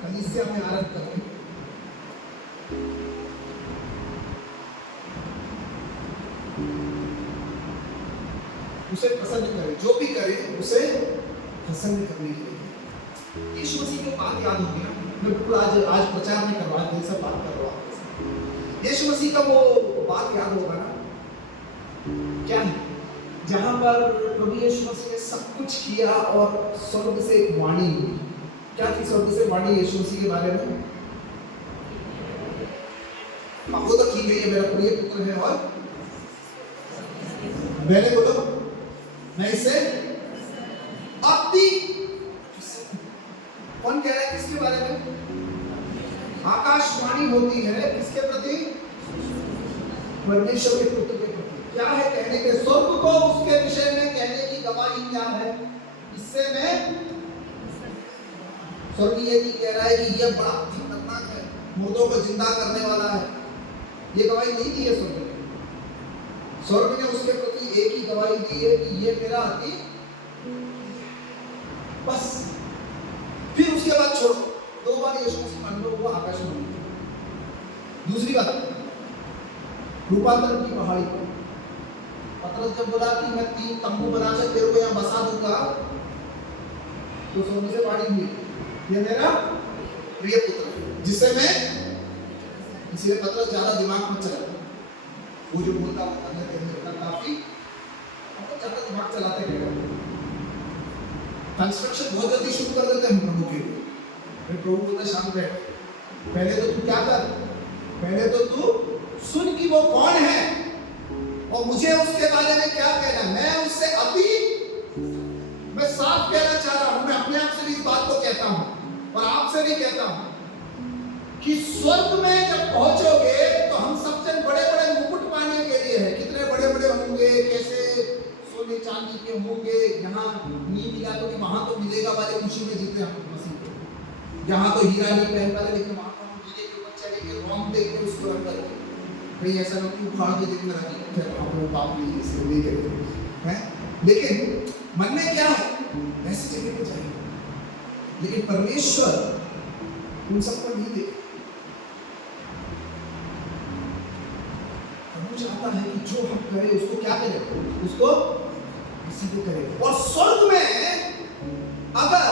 कलीसिया में आरंभ करके। उसे प्रसन्न करे, जो भी करे उसे प्रसन्न करने के लिए। यीशु मसीह की बात याद होगी ना, मैं बिल्कुल आज प्रचार नहीं करवा रहा, दिल से बात कर रहा हूँ। यीशु मसीह का वो बात याद होगा ना, क्या है? जहां पर प्रभु यीशु मसीह ने सब कुछ किया और स्वर्ग से एक वाणी हुई। क्या थी स्वर्ग से वाणी यीशु मसीह के बारे में? वो तो की गई है, मेरा प्रिय पुत्र है और मैंने बोलो मैं इसे अति। कौन कह रहा है किसके बारे में? आकाशवाणी होती है किसके प्रति? परमेश्वर के पुत्र के प्रति। क्या है कहने के? स्वर्ग को उसके विषय में कहने की गवाही क्या है? इससे मैं स्वर्ग ये नहीं कह रहा है कि ये बड़ा खतरनाक है, मुर्दों को जिंदा करने वाला है, ये गवाही नहीं दी है स्वर्ग ने। स्वर्ग ने उसके प्रति एक ही गवाही दी है कि ये मेरा अति, बस। फिर उसके बाद छोड़ो, 2 बार यीशु मसीह का अनुभव हुआ आकाश में। दूसरी बात, रूपांतरण की पहाड़ी पर पतरस जब बोला कि मैं 3 तंबू बनाकर तेरे को यहाँ बसा दूंगा, तो स्वर्ग से वाणी हुई, ये मेरा प्रिय पुत्र जिससे मैं, इसलिए पतरस ज्यादा दिमाग मत चला, वो जो बोलता है काफी ज्यादा दिमाग चलाते हैं। कंस्ट्रक्शन बहुत जल्दी शुरू कर देते हैं प्रभु के लिए। प्रभु बोलता है शांत रह, पहले तो तू क्या कर, पहले तो तू सुन कि वो कौन है और मुझे उसके बारे में क्या कहना। मैं उससे अति, मैं साफ कहना चाह रहा हूं, मैं अपने आप से भी इस बात को कहता हूं और आपसे भी कहता हूं कि स्वर्ग में जब पहुंचोगे तो हम सब जन बड़े बड़े मुकुट पाने के लिए है। कितने बड़े बड़े होंगे, कैसे सोने चांदी के होंगे, यहाँ नहीं मिला तो कि वहां तो मिलेगा वाले खुशी में जीते हम मसीह को। यहाँ तो हीरा नहीं पहन पाते, लेकिन वहां तो हम हीरे के ऊपर चढ़े के रोम दे के उसको रंग करके, कहीं ऐसा ना कि उखाड़ के जितना रखी फिर आप लोग बाप नहीं इसे ले गए हैं। लेकिन मन में क्या है, वैसे जगह पे जाएंगे, लेकिन परमेश्वर उन सबको नहीं देगा। प्रभु चाहता है कि जो हम करें उसको क्या करें, उसको इसी को करें। और स्वर्ग में अगर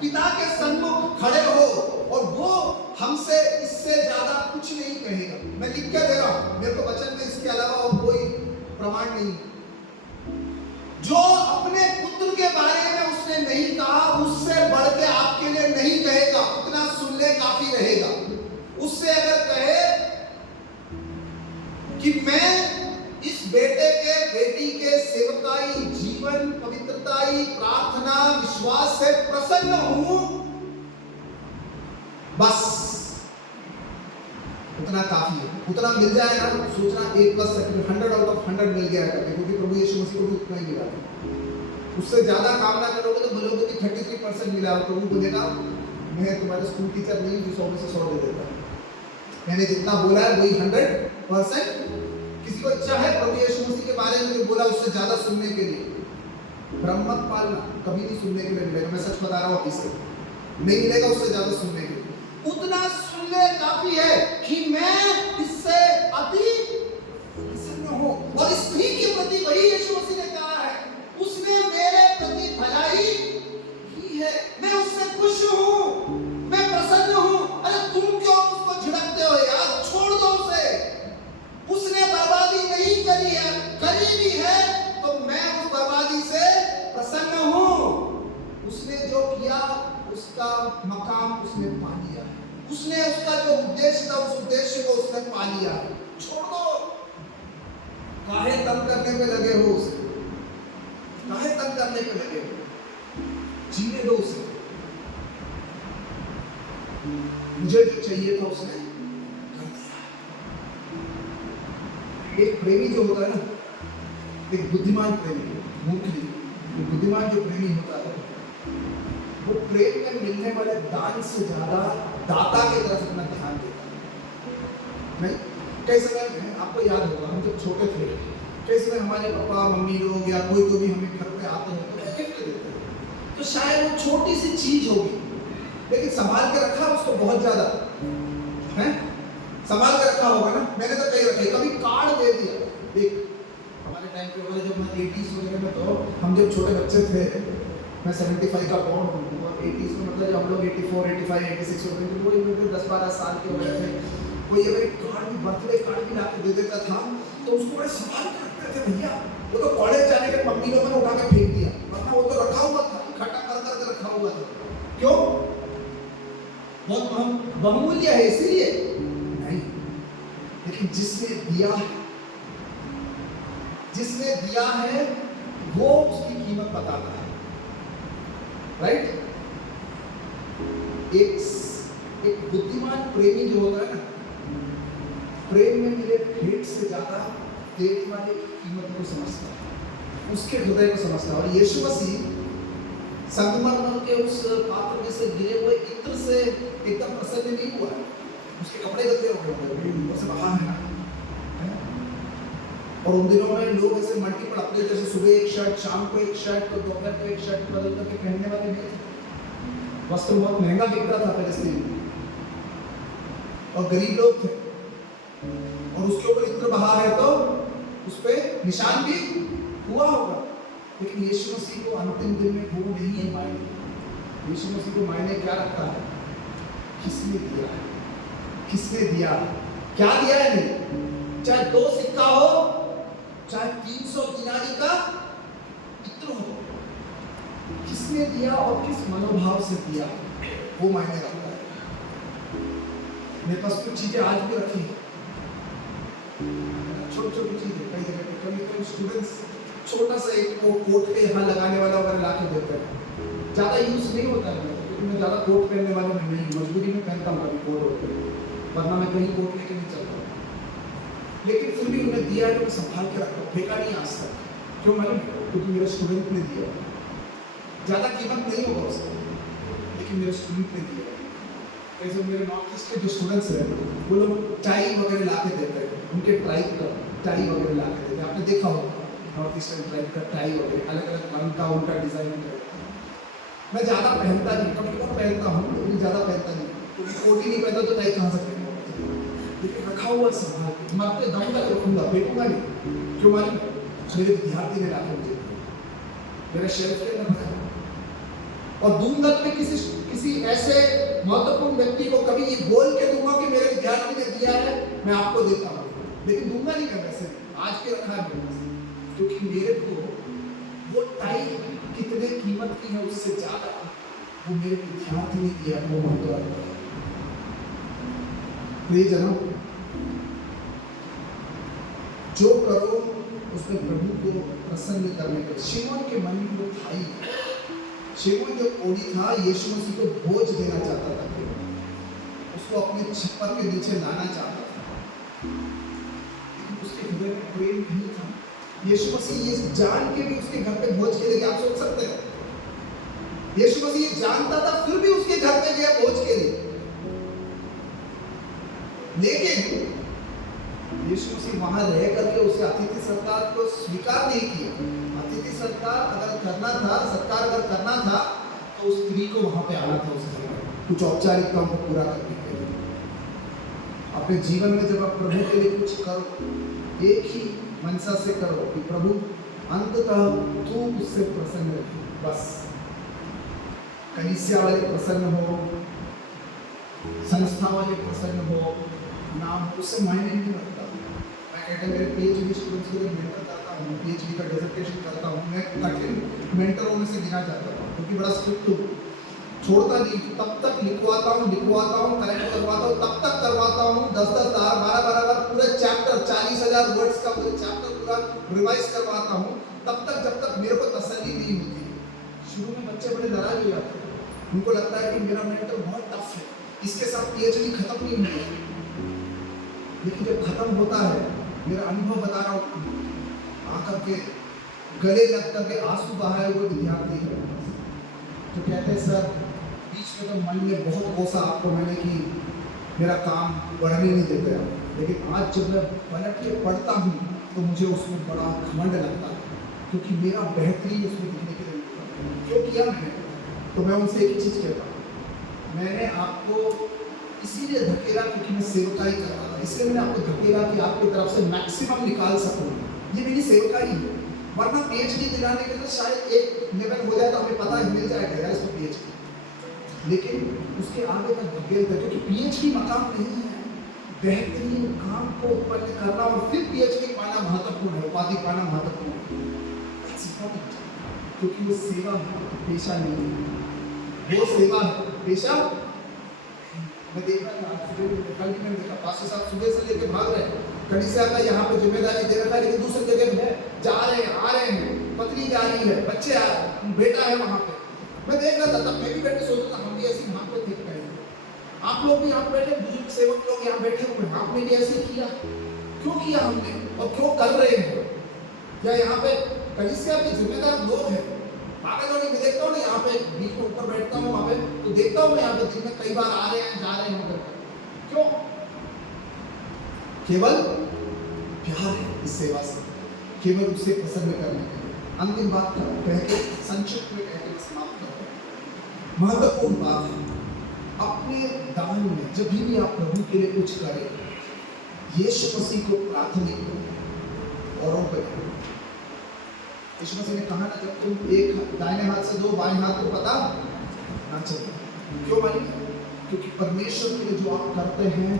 पिता के सन्मुख खड़े हो और वो हमसे इससे ज्यादा कुछ नहीं कहेगा, मैं लिख के दे रहा हूं, मेरे को वचन में इसके अलावा और कोई प्रमाण नहीं। जो अपने पुत्र के बारे में उसने नहीं कहा, उससे बढ़ के आपके लिए नहीं कहेगा, उतना सुन ले काफी रहेगा। उससे अगर कहे कि मैं इस बेटे के, बेटी के सेवकाई, जीवन, पवित्रताई, प्रार्थना, विश्वास से प्रसन्न हूं, बस उतना काफी है। उतना मिल जाएगा, सोचना 1+, 100 आउट ऑफ 100 मिल गया है, क्योंकि प्रभु यीशु मसीह को भी उतना ही मिला। उससे ज्यादा काम ना करोगे तो बोलोगे कि 33% मिला, और प्रभु बोलेगा मैं तुम्हारे स्कूल टीचर नहीं जो 100 में से 100 दे देता, मैंने जितना बोला है वही 100%। किसी को इच्छा है प्रभु यीशु मसीह के बारे में जो बोला उससे ज्यादा सुनने के लिए, भ्रम मत पालना, कभी नहीं सुनने के लिए मिलेगा। मैं सच बता रहा हूँ, अभी से नहीं मिलेगा उससे ज्यादा सुनने के लिए। उतना सुन ले काफी है कि मैं इससे अति प्रसन्न हूं। और स्त्री के प्रति वही यीशु मसीह ने कहा है, उसने मेरे प्रति भलाई की है, मैं उससे खुश हूं, मैं प्रसन्न हूं। अरे तुम क्यों उसको झिड़कते हो यार, छोड़ दो उसे। उसने बर्बादी नहीं करी है, करी भी है तो मैं उस बर्बादी से प्रसन्न हूं। उसने जो किया उसका मकाम उसने पा लिया, उसने उसका जो उद्देश्य था उस उद्देश्य को उसने पा लिया। छोड़ दो, काहे तंग करने पे लगे हो उसे, काहे तंग करने पे लगे हो, जीने दो उसे। मुझे जो चाहिए था उसने कर दिया। एक प्रेमी जो होता है ना, एक बुद्धिमान प्रेमी, मूर्ख नहीं, बुद्धिमान जो प्रेमी होता है वो प्रेम में मिलने वाले दान से ज्यादा दाता की तरफ अपना ध्यान देता है। नहीं, कई समय में आपको याद होगा, हम जब छोटे थे, कई समय हमारे पापा मम्मी लोग या कोई तो भी हमें घर पे आते हैं तो गिफ्ट देते हैं, तो शायद वो छोटी सी चीज होगी लेकिन संभाल के रखा उसको बहुत ज्यादा है, संभाल के रखा होगा ना। मैंने तो कई रखे, कभी कार्ड दे दिया। एक हमारे टाइम पे जब मैं 80s वगैरह में, तो हम जब छोटे बच्चे थे, मैं 75 का बॉर्न हूँ और 80s में मतलब जब हम लोग 84, 85, 86 होते थे, वो 10-12 साल के हो गए थे, कोई अगर एक कार्ड भी, बर्थडे कार्ड भी लाके दे देता था तो उसको बड़े संभाल के रखते थे भैया। वो तो कॉलेज जाने के मम्मी लोगों ने उठा के फेंक दिया, वरना वो तो रखा हुआ था, इकट्ठा कर कर रखा हुआ था। क्यों? बहुत बहुमूल्य है इसीलिए नहीं, लेकिन जिसने दिया है, जिसने दिया है वो उसकी कीमत बताता है, राइट? एक बुद्धिमान प्रेमी जो होता है ना, प्रेम में मिले भेंट से ज्यादा देने वाले की कीमत को समझता है, उसके हृदय को समझता है। और यीशु मसीह संगमरमर के उस पात्र में से गिरे हुए इत्र से एकदम प्रसन्न नहीं हुआ है। उसके कपड़े गंदे हो गए, ऊपर से वहां है। और उन दिनों में लोग ऐसे मल्टीपल अपने जैसे सुबह एक शर्ट, शाम को एक शर्ट, तो दोपहर को एक शर्ट बदल करके पहनने वाले नहीं थे। वस्त्र बहुत महंगा बिकता था फिलिस्तीन में, और गरीब लोग थे, और उसके ऊपर इत्र बहा है तो उस पर निशान भी हुआ होगा। लेकिन यीशु मसीह को अंतिम दिन में वो नहीं है मायने। यीशु मसीह को मायने क्या रखता है? किसने दिया है, किसने दिया, क्या दिया है। नहीं, चाहे 2 सिक्का हो, चाहे 300 दिनारी का इत्र हो, किसने दिया और किस मनोभाव से दिया, वो मायने रखता है। मेरे पास कुछ चीजें आज भी रखी है, छोटी छोटी चीजें, कई जगह पे कभी स्टूडेंट्स छोटा सा एक वो कोट पे यहाँ लगाने वाला वगैरह ला के देते हैं। ज़्यादा यूज नहीं होता है, क्योंकि मैं ज़्यादा कोट पहनने वाला मैं नहीं, मजबूरी में पहनता हूँ कभी कोट होते, वरना मैं कहीं कोट लेके नहीं चलता। लेकिन फिर भी उन्हें दिया है तो मैं संभाल के रखता हूँ, फेंका नहीं आज तक। क्यों मालूम? क्योंकि मेरे स्टूडेंट ने दिया। ज़्यादा कीमत नहीं होगा उसका, लेकिन मेरे स्टूडेंट ने दिया। ऐसे मेरे नॉर्थ ईस्ट के जो स्टूडेंट्स हैं, वो लोग टाई वगैरह ला के देते हैं, उनके ट्राइब का टाई वगैरह ला के देते हैं। आपने देखा होगा नॉर्थ ईस्टर्न ट्राइब का टाई वगैरह अलग अलग रंग का उनका डिजाइन रहता है। मैं ज़्यादा पहनता नहीं, कभी कभी पहनता हूँ, लेकिन ज़्यादा पहनता नहीं, क्योंकि कोट ही नहीं पहनता तो टाई कहाँ से पहनूंगा। लेकिन रखा हुआ संभाल के मैं अपने दम तक रखूंगा, फेंकूंगा नहीं। क्यों मालूम? मेरे विद्यार्थी ने लाके मुझे मेरे शेल्फ के अंदर रखा, और दूंगा मैं किसी ऐसे महत्वपूर्ण व्यक्ति को कभी ये बोल के दूंगा कि मेरे विद्यार्थी ने दिया है, मैं आपको देता हूँ, लेकिन दूंगा नहीं मैं वैसे। आज के रखा है मेरे पास, क्योंकि मेरे को वो टाई कितने कीमत की है उससे ज्यादा वो मेरे विद्यार्थी ने दिया, वो महत्व रखता है। प्रिय जनों, जो करो उसमें प्रभु को प्रसन्न करने का। शिमोन के मन में वो था ही, शिमोन जो कोढ़ी था, यीशु मसीह को भोज देना चाहता था, उसको अपने छप्पर के नीचे लाना चाहता था, लेकिन उसके हृदय में प्रेम नहीं था। यीशु मसीह ये जान के भी उसके घर पे भोज के लिए, आप सोच सकते हैं, यीशु मसीह ये जानता था फिर भी उसके घर पे गया भोज के लिए। लेकिन यीशु मसीह वहां रह करके उसे अतिथि सत्कार को स्वीकार नहीं किया। अतिथि सत्कार अगर करना था, सत्कार अगर करना था, तो उस स्त्री को वहां पे आना था, उसके कुछ औपचारिकताओं को पूरा करने के लिए। अपने जीवन में जब आप प्रभु के लिए कुछ करो, एक ही मनसा से करो कि प्रभु अंततः तू उससे प्रसन्न रहे। बस कलीसिया वाले प्रसन्न हो, संस्था वाले प्रसन्न हो, नाम उससे मायने नहीं रखता। मैं कहता मेरे पीएचडी स्टूडेंट्स को मेंटर करता हूँ, पीएचडी का डिसर्टेशन करता हूँ, मैं कठिन मेंटरों में से गिना जाता हूँ, क्योंकि बड़ा स्ट्रिक्ट हूँ, छोड़ता नहीं, तब तक लिखवाता हूँ, करेक्ट करवाता हूँ, तब तक करवाता हूँ, 10-10 बार 12-12 बार पूरे चैप्टर 40,000 वर्ड्स का पूरे चैप्टर पूरा रिवाइज करवाता हूँ, तब तक जब तक मेरे को तसल्ली नहीं होती। शुरू में बच्चे बड़े नाराज हो जाते हैं, उनको लगता है कि मेरा मेंटर बहुत टफ है, इसके साथ पीएचडी खत्म नहीं होगी। लेकिन जब खत्म होता है, मेरा अनुभव बता रहा हूँ, आकर के गले लग करके आंसू बहाए हुए विद्यार्थी है, तो कहते हैं सर बीच में तो मन में बहुत कोसा आपको मैंने कि मेरा काम बढ़ने नहीं देते हैं, लेकिन आज जब मैं पलट के पढ़ता हूँ तो मुझे उसमें बड़ा घमंड लगता है, क्योंकि मेरा बेहतरीन उसमें दिखने के लिए क्यों किया मैंने। तो मैं उनसे एक ही चीज़ कहता हूँ, मैंने आपको इसीलिए धकेला क्योंकि मैं सेवकाई कर रहा था, इसलिए मैंने आपको धकेला कि आपकी तरफ से मैक्सिमम निकाल सकूँ, ये मेरी सेवकाई है। वरना पीएचडी दिलाने के लिए शायद एक लेवल हो जाए तो हमें पता है मिल जाएगा यार इसको पीएचडी, लेकिन उसके आगे तक धकेलते हैं, क्योंकि पीएचडी मकाम नहीं है। बेहतरीन काम को उत्पन्न करना और फिर पीएचडी पाना महत्वपूर्ण है, उपाधि पाना महत्वपूर्ण है, क्योंकि वो सेवा पेशा नहीं है, वो सेवा पेशा। मैं देख रहा था कल भी मैंने देखा, पास्टर साहब सुबह से लेकर भाग रहे हैं, कलीसिया का यहाँ पे जिम्मेदारी दे रखा है, लेकिन दूसरी जगह है, जा रहे हैं, आ रहे हैं, पत्नी जा रही है, बच्चे आ रहे हैं, बेटा है वहाँ पे। मैं देख रहा था, तब मैं भी बैठे सोच रहा था, हम भी ऐसे वहाँ पे देख रहे हैं, आप लोग भी यहाँ बैठे, बुजुर्ग सेवक लोग यहाँ बैठे हुए हैं, आपने भी ऐसे किया, क्यों किया हमने और क्यों कर रहे हैं? या यहाँ पे कलीसिया के जिम्मेदार लोग हैं, भागा दौड़ी में देखता हूँ ना, यहाँ पे बीच में ऊपर बैठता हूँ वहाँ पे, तो देखता हूँ मैं यहाँ पे दिन में कई बार आ रहे हैं जा रहे हैं करके। क्यों? केवल प्यार है इस सेवा से, केवल उसे प्रसन्न करने के लिए। अंतिम बात कह के संक्षिप्त में कह के समाप्त करते हैं। महत्वपूर्ण बात है, अपने दान में जब भी आप प्रभु के लिए कुछ करें, यीशु मसीह को प्राथमिक करें, औरों पे करें। यीशु मसीह ने कहा ना, जब तुम एक दाहिने हाथ से दो बाएं हाथ को पता ना चले। क्यों मालिक? क्योंकि परमेश्वर के लिए जो आप करते हैं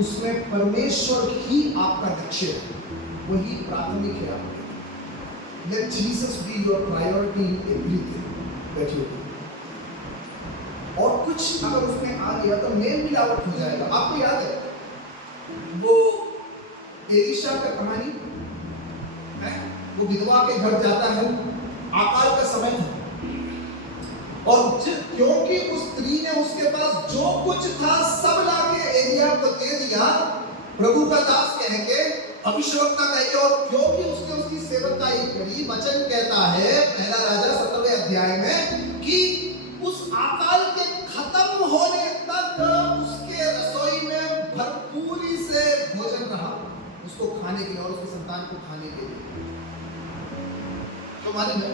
उसमें परमेश्वर ही आपका लक्ष्य है, वही प्राथमिक है आपके। Let Jesus be your priority in everything that you do. और कुछ अगर उसमें आ गया तो मेल मिलावट हो जाएगा। आपको याद है वो एलिशा का कहानी है? वो विधवा के घर जाता है, आकाल का समय था, और क्योंकि उस स्त्री ने उसके पास जो कुछ था सब लाके एलिया को दे दिया, प्रभु का दास कह के, अभिषेकता कह के, और क्योंकि उसने उसकी सेवकाई करी, वचन कहता है पहला राजा 17वें अध्याय में कि उस अकाल के खत्म होने तक उसके रसोई में भरपूरी से भोजन रहा उसको खाने के लिए और उसके संतान को खाने के लिए। तो मालूम है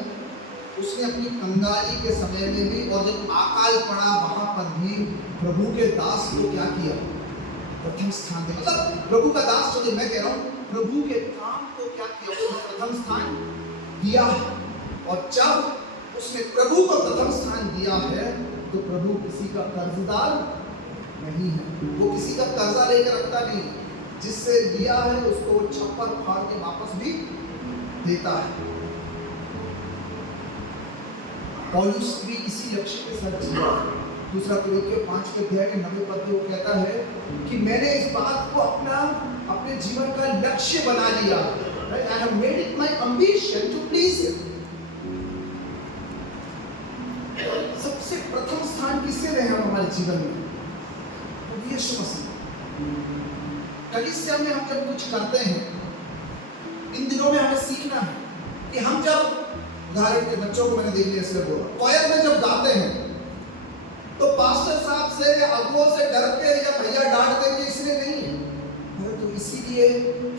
उसने अपनी कंगाली के समय में भी, और जब अकाल पड़ा वहां पर भी प्रभु के दास को क्या किया? प्रथम स्थान दिया। मतलब प्रभु का दास जो मैं कह रहा हूं, प्रभु के काम को क्या किया? उसने प्रथम स्थान दिया है। और जब उसने प्रभु को प्रथम स्थान दिया है तो प्रभु किसी का कर्जदार नहीं है, वो किसी का कर्जा लेकर रखता नहीं, जिससे लिया है उसको छप्पर फाड़ के वापस भी देता है। पौलुस भी इसी लक्ष्य के साथ जिया। दूसरा कुरिन्थियों 5 अध्याय के 9वें पद में वो कहता है कि मैंने इस बात को अपने जीवन का लक्ष्य बना लिया। I have made it my ambition to please him. सबसे प्रथम स्थान किससे रहे हम हमारे जीवन में? यीशु मसीह। कलीसिया में हम जब कुछ करते हैं, इन दिनों में हमें सीखना है कि हम जब, उदाहरण के बच्चों को मैंने देख लिया इसलिए बोला, क्वायर में जब गाते हैं तो पास्टर साहब से या अगुओं से डर के या भैया डांट देंगे इसलिए नहीं है, तो इसीलिए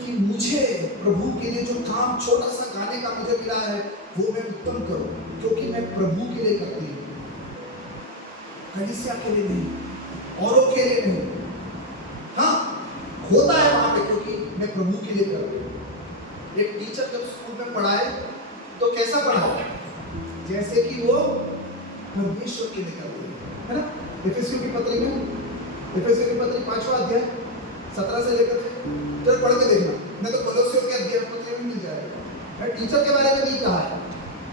कि मुझे प्रभु के लिए जो काम छोटा सा गाने का मुझे मिला है वो मैं उत्तम करूं, क्योंकि मैं प्रभु के लिए करती हूँ, कलीसिया के लिए नहीं, औरों के लिए नहीं। हाँ होता है वहां पे क्योंकि मैं प्रभु के लिए कर रही हूँ। एक टीचर जब स्कूल में पढ़ाए तो कैसा पढ़ाए? जैसे कि वो परमेश्वर के लिए करते है ना। एफएसयू की पत्री में, एफएसयू की पत्री 5वां अध्याय 17 से लेकर तो पढ़ के देखना, नहीं तो कोलोसियों के अध्याय पत्री में मिल जाएगा। टीचर के बारे में नहीं कहा है,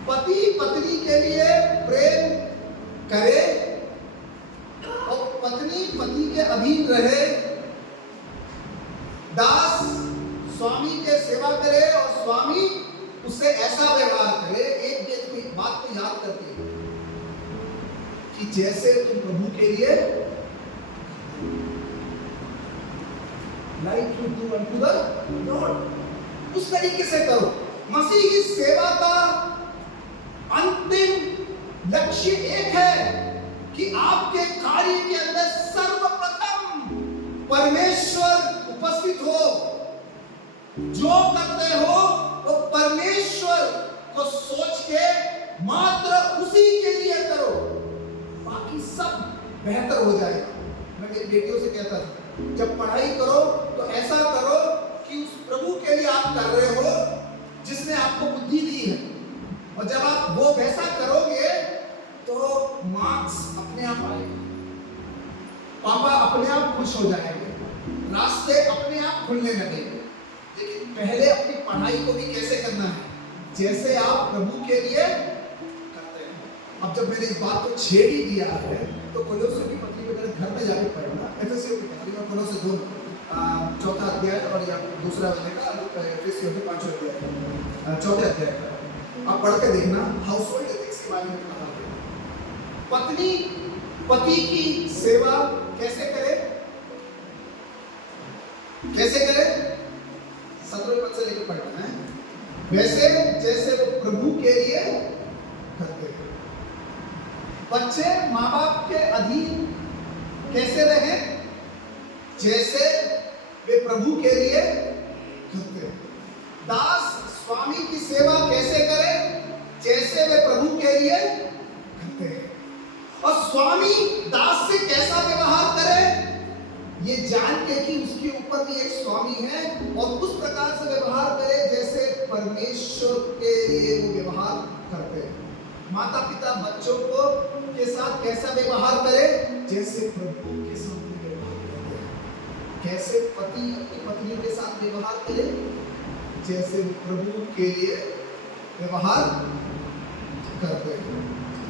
पति पत्नी के लिए प्रेम करे और पत्नी पति के अधीन रहे, दास स्वामी के सेवा करे और स्वामी उससे ऐसा व्यवहार करे। एक बात को याद करके कि जैसे तुम प्रभु के लिए like you do unto the Lord, उस तरीके से करो। मसीह की सेवा का अंतिम लक्ष्य एक है कि आपके कार्य के अंदर सर्वप्रथम परमेश्वर उपस्थित हो। जो करते हो वो परमेश्वर को सोच के मात्र उसी के लिए करो, बाकी सब बेहतर हो जाएगा। मैं मेरी बेटियों से कहता था, जब पढ़ाई करो तो ऐसा करो कि उस प्रभु के लिए आप कर रहे हो जिसने आपको बुद्धि दी है, और जब आप वो वैसा करोगे तो मार्क्स अपने आप आएंगे, पापा अपने आप खुश हो जाएंगे, रास्ते अपने आप खुलने लगेंगे। लेकिन पहले अपनी पढ़ाई को भी कैसे करना है? जैसे आप प्रभु के लिए करते हैं। अब जब मैंने इस बात को छेड़ ही दिया है तो कोलोसियों की पत्री को मेरे घर में जाके पढ़ना, एफएसयू की पत्री और कोलोसियों 4 अध्याय और या दूसरा का एफएसयू के 5 अध्याय 4 अध्याय का आप पढ़ के देखना, हाउस होल्ड एथिक्स के बारे में पढ़ा। पत्नी पति की सेवा कैसे करे? कैसे करे? 17वें पद से लेकर पढ़ना है। वैसे जैसे वो प्रभु के लिए करते हैं। बच्चे माँ बाप के अधीन कैसे रहे? जैसे वे प्रभु के लिए करते हैं। दास स्वामी की सेवा कैसे करे? जैसे वे प्रभु के लिए करते हैं। और स्वामी दास से कैसा व्यवहार करे? ये जान के कि उसके ऊपर भी एक स्वामी है और उस प्रकार से व्यवहार करे जैसे परमेश्वर के लिए वो व्यवहार करते हैं। माता पिता बच्चों को के साथ कैसा व्यवहार करे? जैसे प्रभु के साथ व्यवहार करते हैं। कैसे पति अपनी पत्नी के साथ व्यवहार करे? जैसे प्रभु के लिए व्यवहार करते हैं।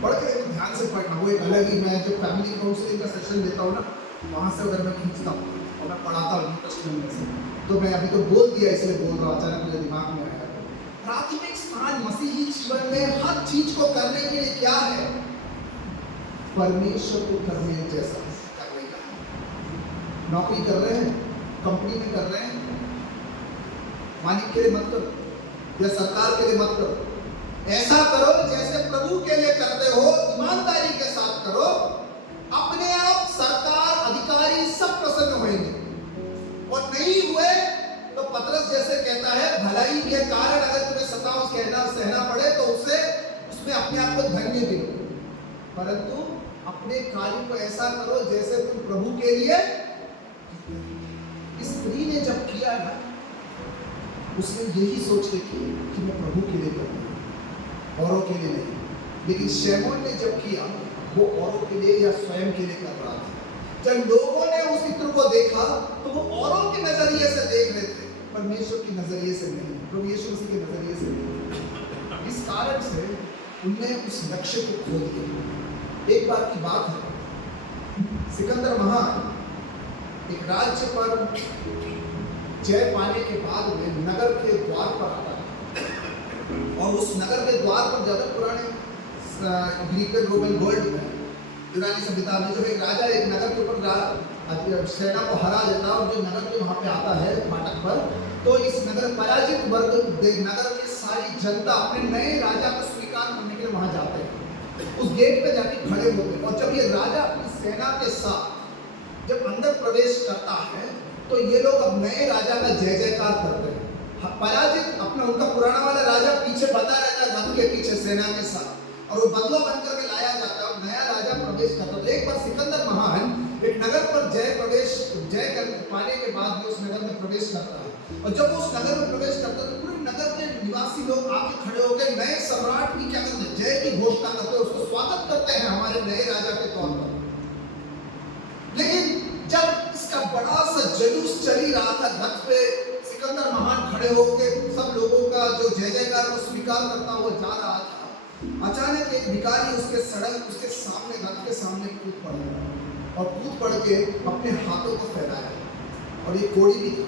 पढ़ के ध्यान से पढ़ना, वो एक अलग ही, मैं जब फैमिली काउंसलिंग का सेशन लेता हूँ ना, वहाँ से अगर मैं खींचता हूँ और मैं पढ़ाता हूँ इंटरेस्ट लेने से, तो मैं अभी तो बोल दिया इसलिए बोल रहा हूँ, अचानक मेरे दिमाग में आया। प्राथमिक स्थान मसीही जीवन में हर चीज को करने के लिए क्या है? परमेश्वर को करने जैसा करने का। नौकरी कर रहे हैं, कंपनी में कर रहे हैं, मालिक के लिए मत करो या सरकार के लिए मत करो। ऐसा करो जैसे प्रभु के लिए करते हो, ईमानदारी के साथ करो। अपने आप सरकार अधिकारी सब प्रसन्न होंगे, और नहीं हुए तो पतरस जैसे कहता है, भलाई के कारण अगर तुम्हें सताव सहना पड़े तो उसमें अपने आप को धन्य गिनो, परंतु अपने कार्य को ऐसा करो जैसे तुम प्रभु के लिए। इस स्त्री ने जब किया ना, उसने यही सोच के की कि मैं प्रभु के लिए करूँ, औरों के लिए नहीं। लेकिन शैमोन ने जब किया, वो औरों के लिए या स्वयं के लिए कर रहा था। जब लोगों ने उस चित्र को देखा तो वो औरों के नजरिए से देख रहे थे, परमेश्वर के नजरिए से नहीं, प्रभु यीशु मसीह के नजरिए से नहीं। इस कारण से उनने उस लक्ष्य को खो दिया। एक बार की बात है, सिकंदर महान एक राज्य पर जय पाने के बाद में नगर के द्वार पर आता है, और उस नगर के द्वार पर ज्यादा पुराने ग्रीक रोमन वर्ल्ड में, यूनानी सभ्यता में, जब एक राजा एक नगर के ऊपर सेना को हरा देता है और जो नगर के वहां पे आता है फाटक पर, तो इस नगर पराजित वर्ग नगर की सारी जनता अपने नए राजा को स्वीकार करने के लिए वहां जाते हैं। उस गेट पे जाके खड़े होते, और जब ये राजा अपनी सेना के साथ जब अंदर प्रवेश करता है तो ये लोग अब नए राजा का जय जयकार करते हैं। पराजित अपना उनका पुराना वाला राजा पीछे बंधा रहता है रथ के पीछे सेना के साथ, और वो बदला बन करके लाया जाता है और नया राजा प्रवेश करता है। तो एक बार सिकंदर महान एक नगर पर जय पाने के बाद भी उस नगर में प्रवेश करता है, और जब वो उस नगर में प्रवेश करता है तो पूरे नगर के निवासी लोग आके खड़े होकर नए सम्राट की क्या करते हैं? जय की घोषणा करते हैं, उसको स्वागत करते हैं हमारे नए राजा के तौर पर। लेकिन जब इसका बड़ा सा जुलूस चली रहा था रथ पे, सिकंदर महान खड़े होकर सब लोगों का जो जय जयकार को स्वीकार करता हुआ जा रहा था, अचानक एक भिखारी उसके सामने रथ के सामने कूद पड़ा, और कूद पड़ के अपने हाथों को फैलाया, और ये कोड़ी भी था।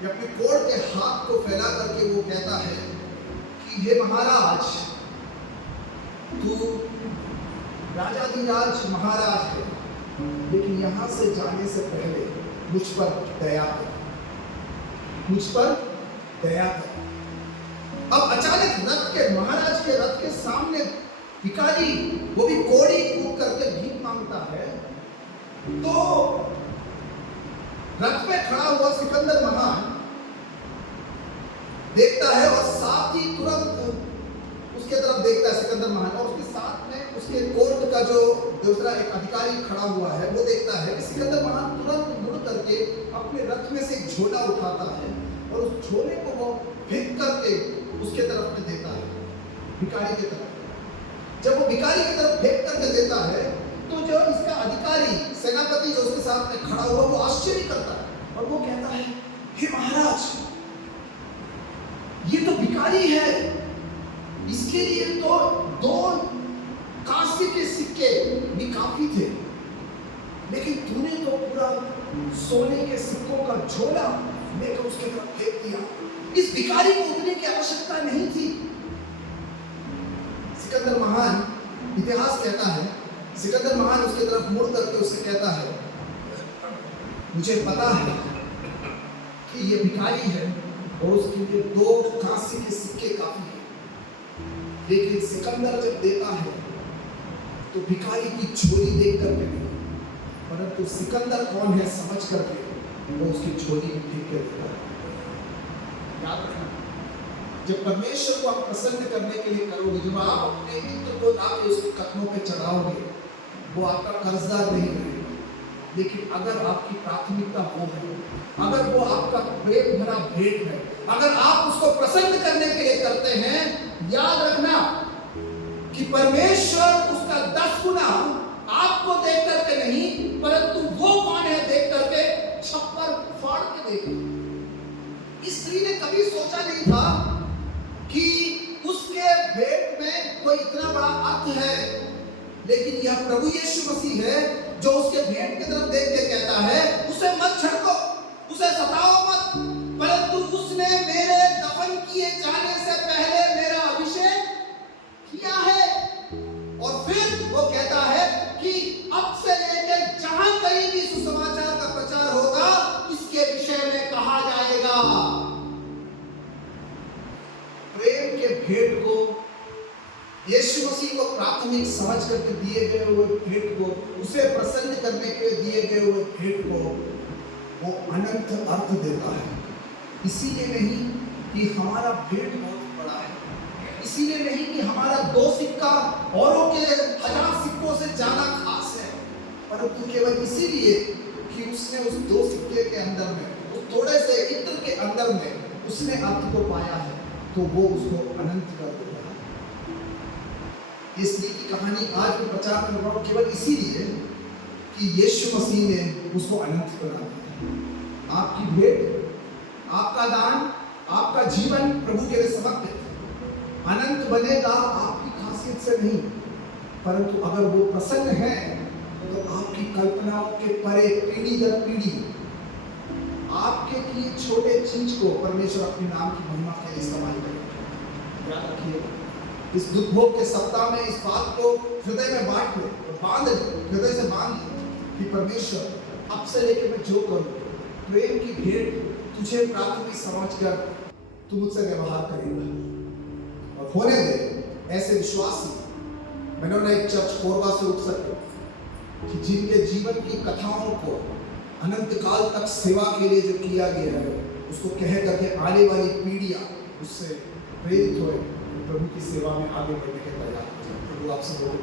ये अपने कोड़ के हाथ को फैला करके वो कहता है कि हे महाराज, तू राजाधिराज महाराज है, लेकिन यहाँ से जाने से पहले मुझ पर दया कर, मुझ पर दया कर। अब अचानक महाराज के रथ के सामने भिखारी, वो भी कोड़ी कूद करके भीख मांगता है, तो रथ में खड़ा हुआ सिकंदर महान देखता है और साथ ही तुरंत उसके तरफ देखता है सिकंदर महान, और उसके साथ में उसके कोर्ट का जो दूसरा एक अधिकारी खड़ा हुआ है वो देखता है कि सिकंदर महान तुरंत मुड़ करके अपने रथ में से एक झोला उठाता है और उस झोले को वो फेंक करके उसके तरफ में देता है, भिखारी की तरफ। जब वो भिखारी की तरफ फेंक करके देता है तो जो इसका अधिकारी सेनापति जो उसके साथ में खड़ा हुआ वो आश्चर्य करता है और वो कहता है, हे महाराज, ये तो भिखारी है, इसके लिए तो 2 कांसे के सिक्के भी काफी थे, लेकिन तूने तो पूरा सोने के सिक्कों का झोला लेकर उसके तरफ फेंक दिया। इस भिखारी को उतने की आवश्यकता नहीं थी। सिकंदर महान, इतिहास कहता है, सिकंदर महान उसके तरफ मुड़ करके उससे कहता है, मुझे पता है कि ये भिखारी है और उसके लिए 2 कांसे के सिक्के काफी है, लेकिन सिकंदर जब देता है तो तो भिखारी की झोली देख करके नहीं, परंतु सिकंदर कौन है समझ करके वो उसकी झोली में फेंक के देता है। याद रखना, जब परमेश्वर को आप प्रसन्न करने के लिए करोगे, जब आप अपने मित्र को लाके उसके कदमों पे चढ़ाओगे, वो आपका कर्जदार नहीं रहेगा। लेकिन अगर आपकी प्राथमिकता वो है, अगर वो आपका प्रेम भरा भेंट है, अगर आप उसको प्रसन्न करने के लिए करते हैं, याद रखना कि परमेश्वर उसका 10 गुना आपको देख करके नहीं, परंतु वो कौन है देख करके छप्पर फाड़ के देखेगा। इस स्त्री ने कभी सोचा नहीं था कि उसके भेंट में कोई इतना बड़ा अर्थ है, लेकिन यह प्रभु यीशु मसीह है जो उसके भेंट की तरफ देख के कहता है, उसे मत छड़को, उसे सताओ मत, परंतु उसने मेरे दफन किए जाने से पहले मेरा अभिषेक किया है। और फिर वो कहता है कि अब से लेकर जहां कहीं भी सुसमाचार का प्रचार होगा, इसके विषय में कहा जाएगा। प्रेम के भेंट को, यीशु मसीह को प्राथमिक समझ करके दिए गए हुए भेंट को, उसे प्रसन्न करने के लिए दिए गए हुए भेंट को वो अनंत अर्थ देता है। इसीलिए नहीं कि हमारा भेंट बहुत बड़ा है, इसीलिए नहीं कि हमारा 2 सिक्का औरों के 1000 सिक्कों से ज्यादा खास है, परंतु केवल इसीलिए कि उसने उस 2 सिक्के के अंदर में, उस थोड़े से इत्र के अंदर में उसने अर्थ को पाया है, तो वो उसको अनंत कर देता है। इसलिए की कहानी आज मैं प्रचार कर रहा हूं केवल इसीलिए कि यीशु मसीह ने उसको अनंत बना दिया। आपकी भेंट, आपका दान, आपका जीवन प्रभु के लिए समर्पित है। अनंत बनेगा आपकी खासियत से नहीं, परंतु अगर वो प्रसन्न है तो आपकी कल्पनाओं के परे पीढ़ी दर पीढ़ी आपके किए छोटे चीज को परमेश्वर अपने नाम की महिमा के लिए इस्तेमाल करेगा। याद रखिए, इस दुख भोग के सप्ताह में इस बात को हृदय में बांट लो, बांध लो, हृदय से बांध लो कि परमेश्वर अब से लेकर मैं जो करूं, प्रेम की भेंट तुझे प्राथमिक समझकर तू मुझसे व्यवहार करेगा। और होने दे ऐसे विश्वासी मैंने एक चर्च कोरबा से उठ सके कि जिनके जीवन की कथाओं को अनंत काल तक सेवा के लिए जो किया गया है, उसको कह करके आने वाली पीढ़ियां उससे प्रेरित होए, प्रभु की सेवा में आगे बढ़ने के तैयार हो जाए। प्रभु आपसे बहुत